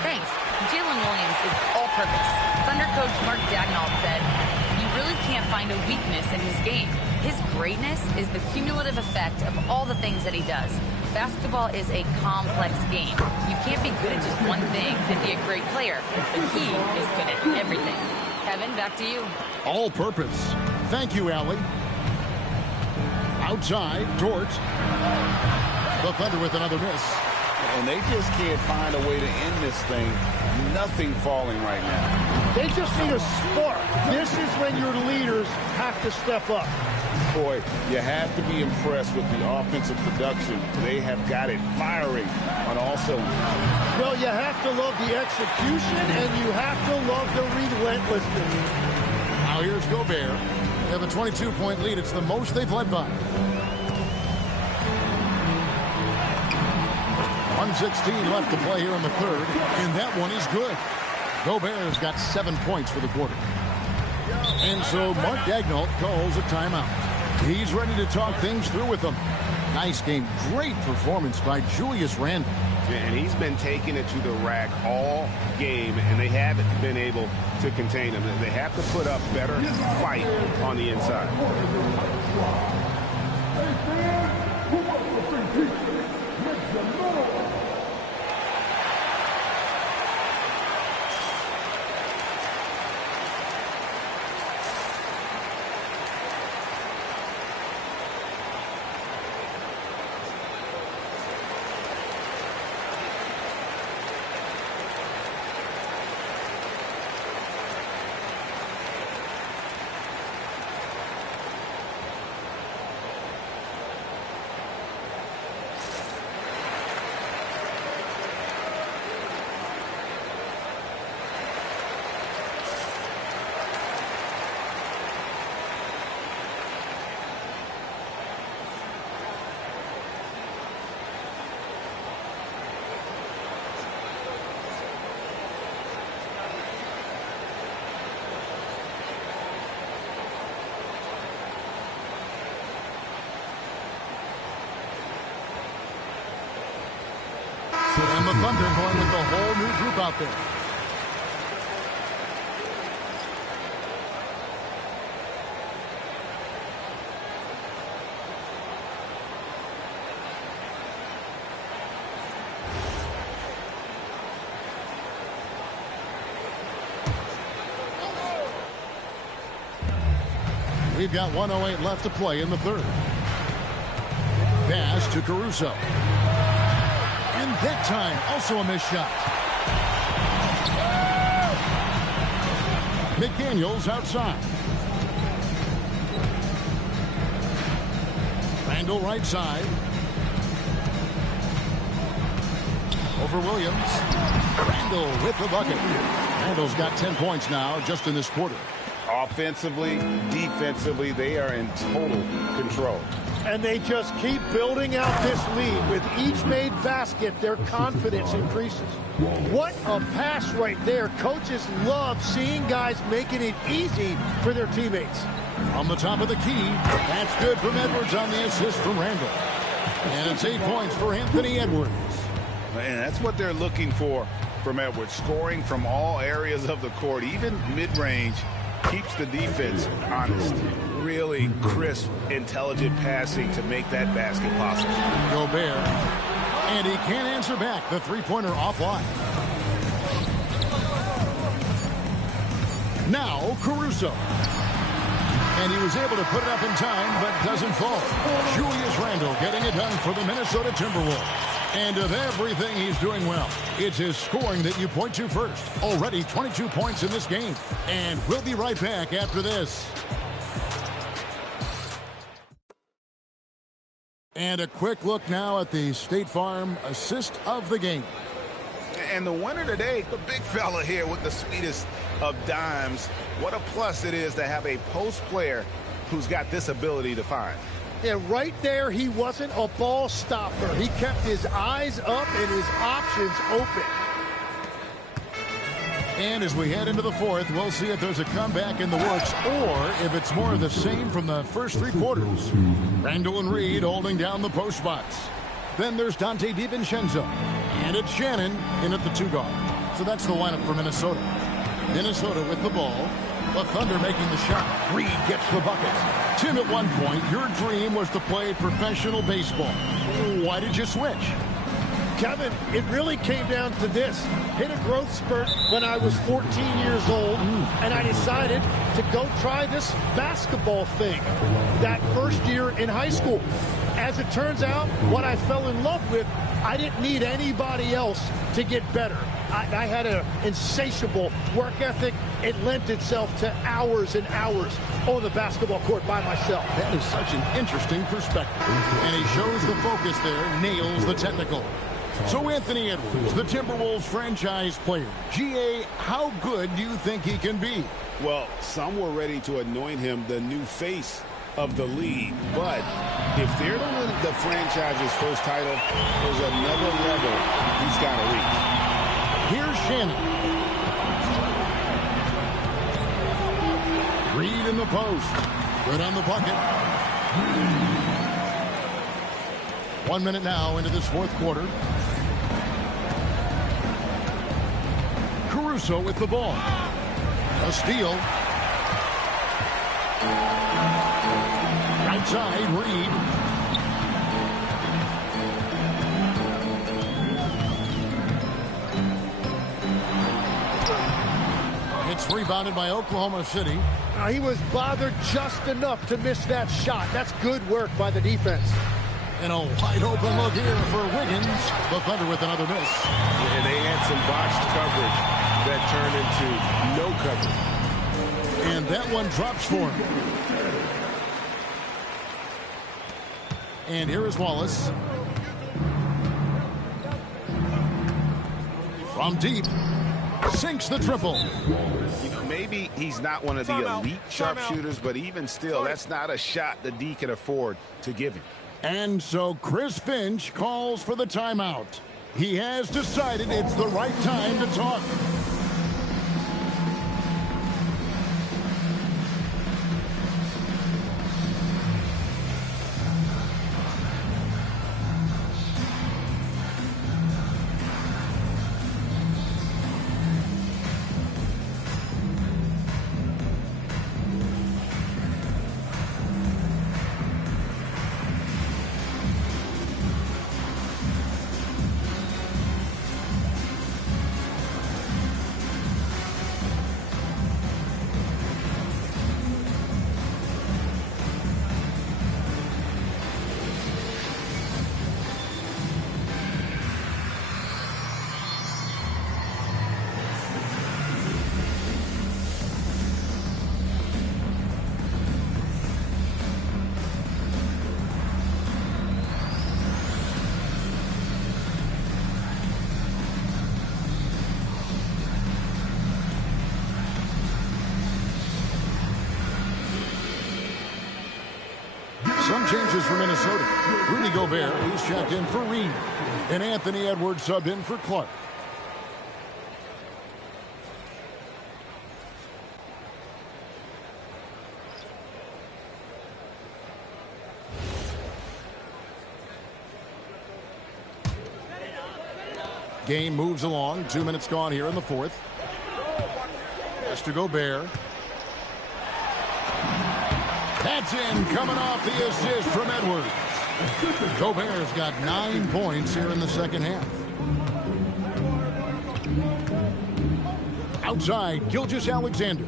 Thanks. Jalen Williams is all-purpose. Thunder coach Mark Daigneault said, "You really can't find a weakness in his game. His greatness is the cumulative effect of all the things that he does. Basketball is a complex game. You can't be good at just one thing and be a great player, but he is good at everything." Kevin, back to you. All-purpose. Thank you, Allie. Outside, Dort. The Thunder with another miss. And they just can't find a way to end this thing. Nothing falling right now. They just need a spark. This is when your leaders have to step up. Boy, you have to be impressed with the offensive production. They have got it firing on all cylinders. Well, you have to love the execution, and you have to love the relentlessness. Now here's Gobert. They have a 22-point lead. It's the most they've led by. 1:16 left to play here in the third, and that one is good. Gobert has got 7 points for the quarter. And so Mark Daigneault calls a timeout. He's ready to talk things through with them. Nice game. Great performance by Julius Randle. And he's been taking it to the rack all game, and they haven't been able to contain him. They have to put up better fight on the inside. Hey, fans, who wants a free t-shirt? Make some noise. And the Thunder going with the whole new group out there. We've got 1:08 left to play in the third. Pass to Caruso. And that time, also a missed shot. McDaniels outside. Randall right side. Over Williams. Randall with the bucket. Randall's got 10 points now just in this quarter. Offensively, defensively, they are in total control. And they just keep building out this lead. With each made basket, their confidence increases. What a pass right there. Coaches love seeing guys making it easy for their teammates. On the top of the key, that's good from Edwards on the assist from Randall. And it's 8 points for Anthony Edwards. And that's what they're looking for from Edwards. Scoring from all areas of the court, even mid-range, keeps the defense honest. Really crisp, intelligent passing to make that basket possible. Gobert. And he can't answer back. The three-pointer offline. Now Caruso. And he was able to put it up in time, but doesn't fall. Julius Randle getting it done for the Minnesota Timberwolves. And of everything he's doing well, it's his scoring that you point to first. Already 22 points in this game. And we'll be right back after this. And a quick look now at the State Farm assist of the game. And the winner today, the big fella here with the sweetest of dimes. What a plus it is to have a post player who's got this ability to find. Yeah, right there, he wasn't a ball stopper. He kept his eyes up and his options open. And as we head into the fourth, we'll see if there's a comeback in the works or if it's more of the same from the first three quarters. Randall and Reed holding down the post spots. Then there's Donte DiVincenzo. And it's Shannon in at the 2-guard. So that's the lineup for Minnesota. Minnesota with the ball. The Thunder making the shot. Reed gets the bucket. Tim, at one point, your dream was to play professional baseball. Why did you switch? Kevin, it really came down to this. Hit a growth spurt when I was 14 years old, and I decided to go try this basketball thing that first year in high school. As it turns out, what I fell in love with, I didn't need anybody else to get better. I had an insatiable work ethic. It lent itself to hours and hours on the basketball court by myself. That is such an interesting perspective. And he shows the focus there, nails the technical. So Anthony Edwards, the Timberwolves franchise player. GA, how good do you think he can be? Well, some were ready to anoint him the new face of the league. But if they're to win the franchise's first title, there's another level he's got to reach. Here's Shannon. Reed in the post. Good on the bucket. 1 minute now into this fourth quarter. Caruso with the ball. A steal. Right side, Reed. It's rebounded by Oklahoma City. He was bothered just enough to miss that shot. That's good work by the defense. And a wide open look here for Wiggins. The Thunder with another miss. And they had some botched coverage that turned into no coverage. And that one drops for him. And here is Wallace. From deep. Sinks the triple. You know, maybe he's not one of the elite sharpshooters, but even still, that's not a shot that D can afford to give him. And so Chris Finch calls for the timeout. He has decided it's the right time to talk. Some changes for Minnesota. Rudy Gobert, he's checked in for Reed. And Anthony Edwards subbed in for Clark. Game moves along. 2 minutes gone here in the fourth. Pass to Gobert. That's in, coming off the assist from Edwards. Gobert's got 9 points here in the second half. Outside, Gilgeous-Alexander.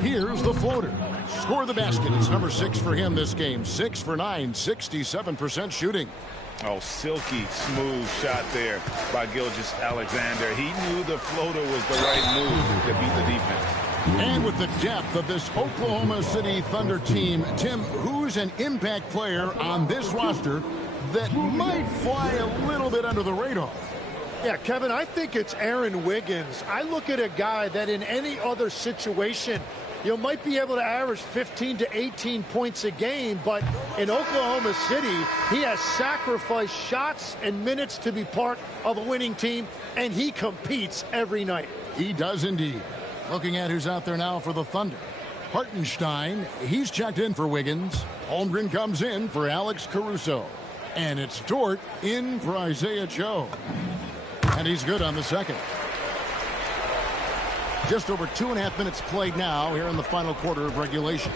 Here's the floater. Score the basket. It's number 6 for him this game. 6 for 9, 67% shooting. Oh, silky smooth shot there by Gilgeous-Alexander. He knew the floater was the right move to beat the defense. And with the depth of this Oklahoma City Thunder team, Tim, who's an impact player on this roster that might fly a little bit under the radar? Yeah, Kevin, I think it's Aaron Wiggins. I look at a guy that in any other situation, might be able to average 15 to 18 points a game, but in Oklahoma City, he has sacrificed shots and minutes to be part of a winning team, and he competes every night. He does indeed. Looking at who's out there now for the Thunder. Hartenstein, he's checked in for Wiggins. Holmgren comes in for Alex Caruso. And it's Dort in for Isaiah Joe. And he's good on the second. Just over 2.5 minutes played now here in the final quarter of regulation.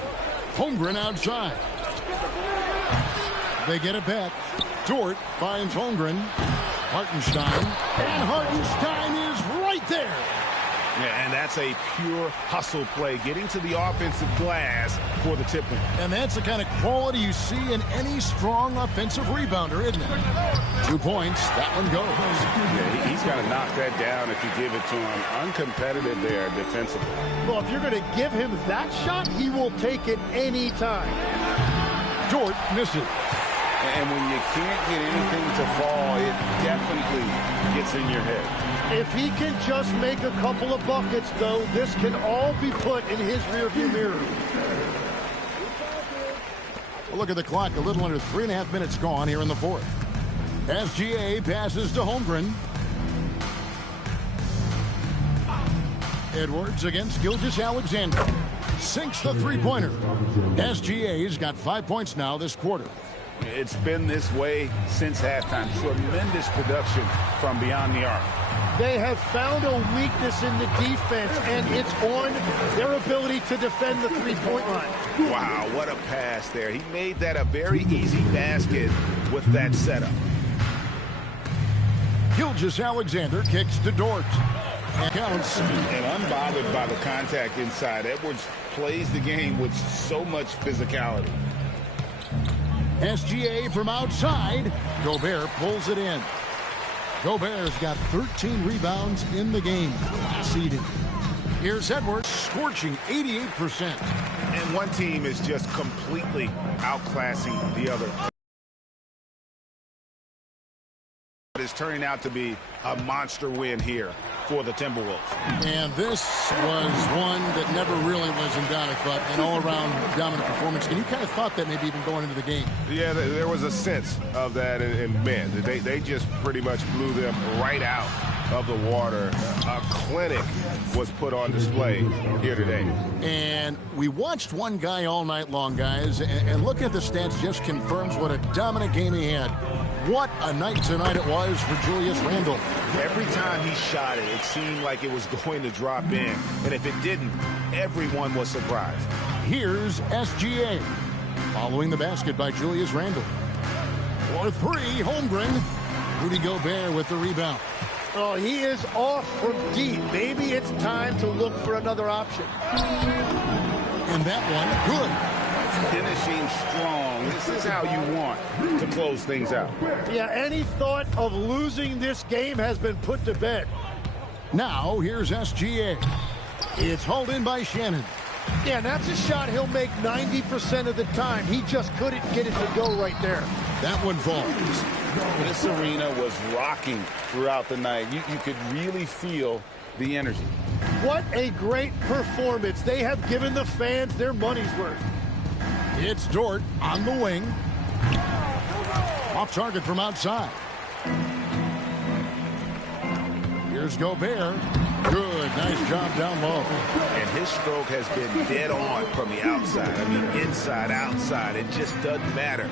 Holmgren outside. They get it back. Dort finds Holmgren. Hartenstein. And Hartenstein is right there. Yeah, and that's a pure hustle play, getting to the offensive glass for the tip in. And that's the kind of quality you see in any strong offensive rebounder, isn't it? 2 points. That one goes. Yeah, he's got to knock that down if you give it to him. Uncompetitive there defensively. Well, if you're going to give him that shot, he will take it any time. Dort misses. And when you can't get anything to fall, it definitely gets in your head. If he can just make a couple of buckets, though, this can all be put in his rearview mirror. Well, look at the clock. A little under 3.5 minutes gone here in the fourth. SGA passes to Holmgren. Edwards against Gilgeous-Alexander. Sinks the three-pointer. SGA's got 5 points now this quarter. It's been this way since halftime. Tremendous production from beyond the arc. They have found a weakness in the defense, and it's on their ability to defend the three-point line. Wow, what a pass there. He made that a very easy basket with that setup. Gilgeous-Alexander kicks to Dort. And counts. And unbothered by the contact inside. Edwards plays the game with so much physicality. SGA from outside. Gobert pulls it in. Gobert's got 13 rebounds in the game. Seeded. Here's Edwards scorching 88%. And one team is just completely outclassing the other. It's turning out to be a monster win here for the Timberwolves. And this was one that never really was in doubt, I thought, an all-around dominant performance. And you kind of thought that maybe even going into the game. Yeah, there was a sense of that, and man, they just pretty much blew them right out of the water. A clinic was put on display here today. And we watched one guy all night long, guys, and looking at the stats just confirms what a dominant game he had. What a night tonight it was for Julius Randle. Every time he shot it, it seemed like it was going to drop in. And if it didn't, everyone was surprised. Here's SGA. Following the basket by Julius Randle. For three, Holmgren. Rudy Gobert with the rebound. Oh, he is off from deep. Maybe it's time to look for another option. And that one, good. Finishing strong. This is how you want to close things out. Yeah, any thought of losing this game has been put to bed. Now, here's SGA. It's hauled in by Shannon. Yeah, and that's a shot he'll make 90% of the time. He just couldn't get it to go right there. That one falls. This arena was rocking throughout the night. You could really feel the energy. What a great performance. They have given the fans their money's worth. It's Dort on the wing. Off target from outside. Here's Gobert. Good, nice job down low. And his stroke has been dead on from the outside. I mean, inside, outside, it just doesn't matter.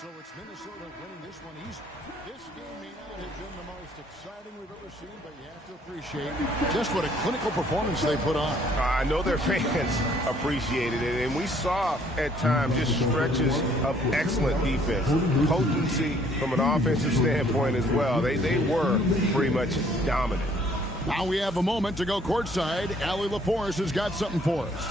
So it's Minnesota winning this one easy. This game may not have been the most exciting we've ever seen, but you have to appreciate just what a clinical performance they put on. I know their fans appreciated it, and we saw at times just stretches of excellent defense. Potency from an offensive standpoint as well. They were pretty much dominant. Now we have a moment to go courtside. Allie LaForce has got something for us.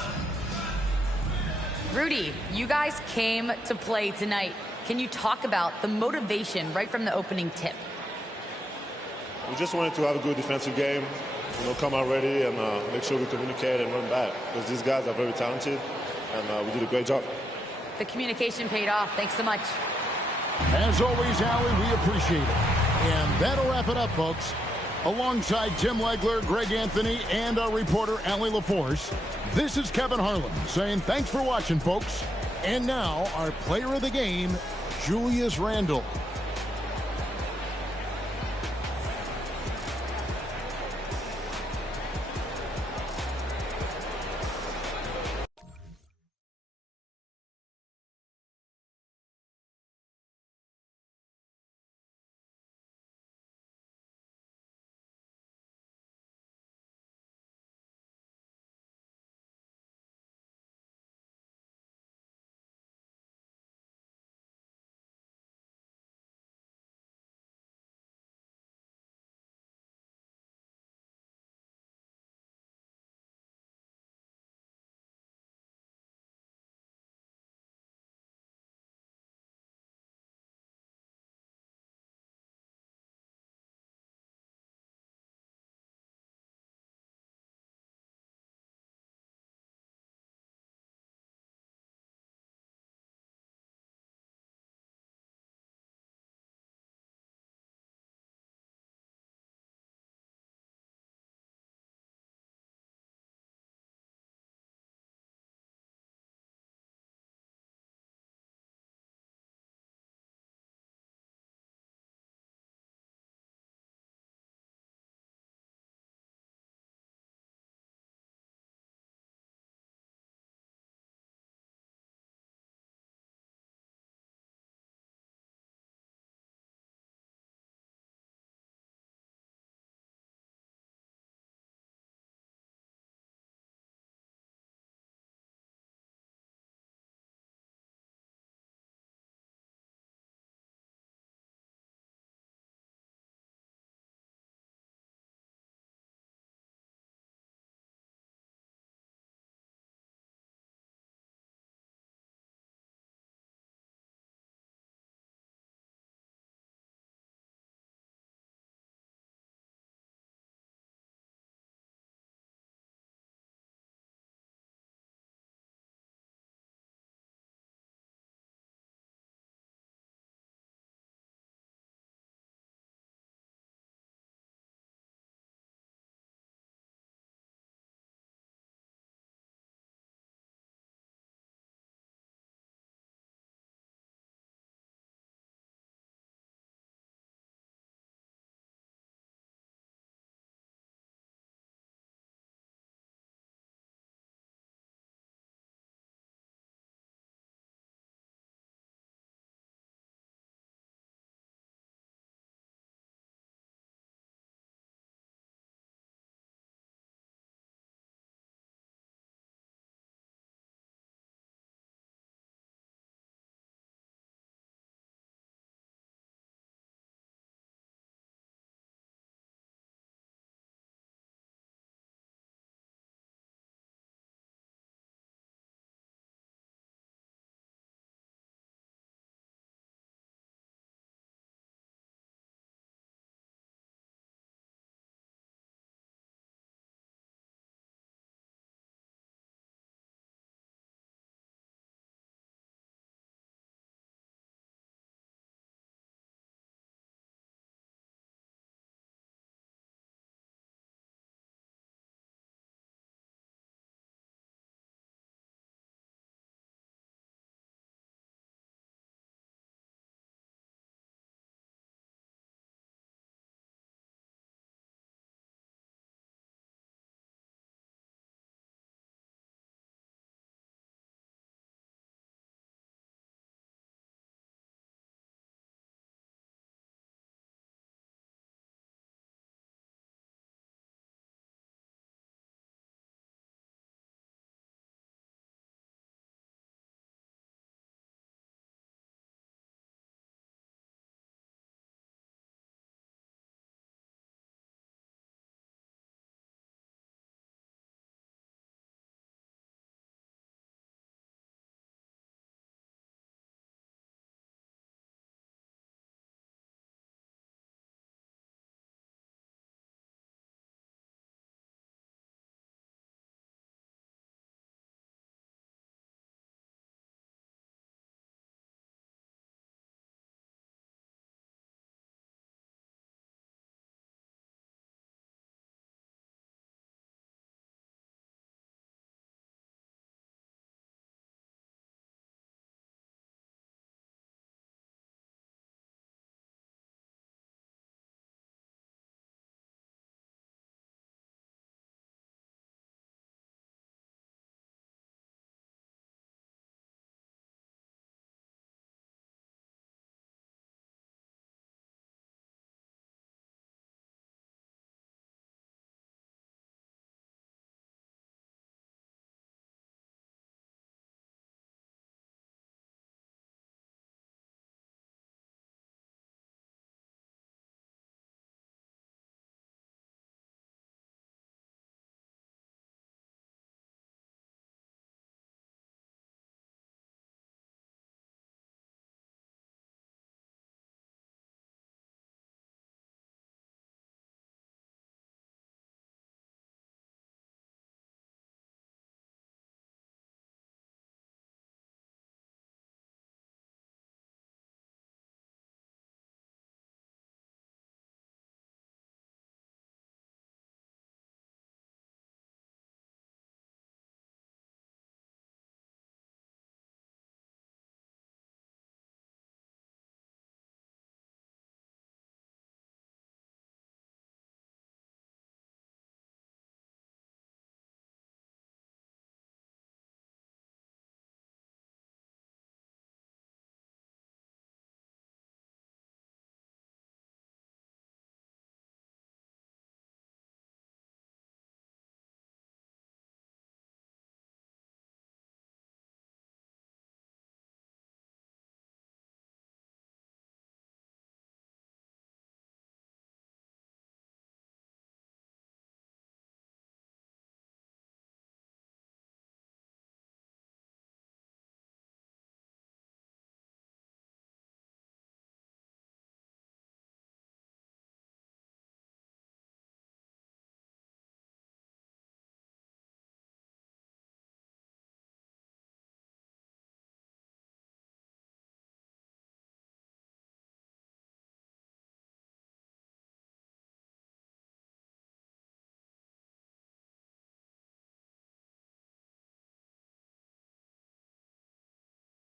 Rudy, you guys came to play tonight. Can you talk about the motivation right from the opening tip? We just wanted to have a good defensive game, come out ready and make sure we communicate and run back, because these guys are very talented, and we did a great job. The communication paid off. Thanks so much. As always, Allie, we appreciate it. And that'll wrap it up, folks. Alongside Tim Legler, Greg Anthony, and our reporter, Allie LaForce, this is Kevin Harlan saying thanks for watching, folks. And now, our player of the game, Julius Randle.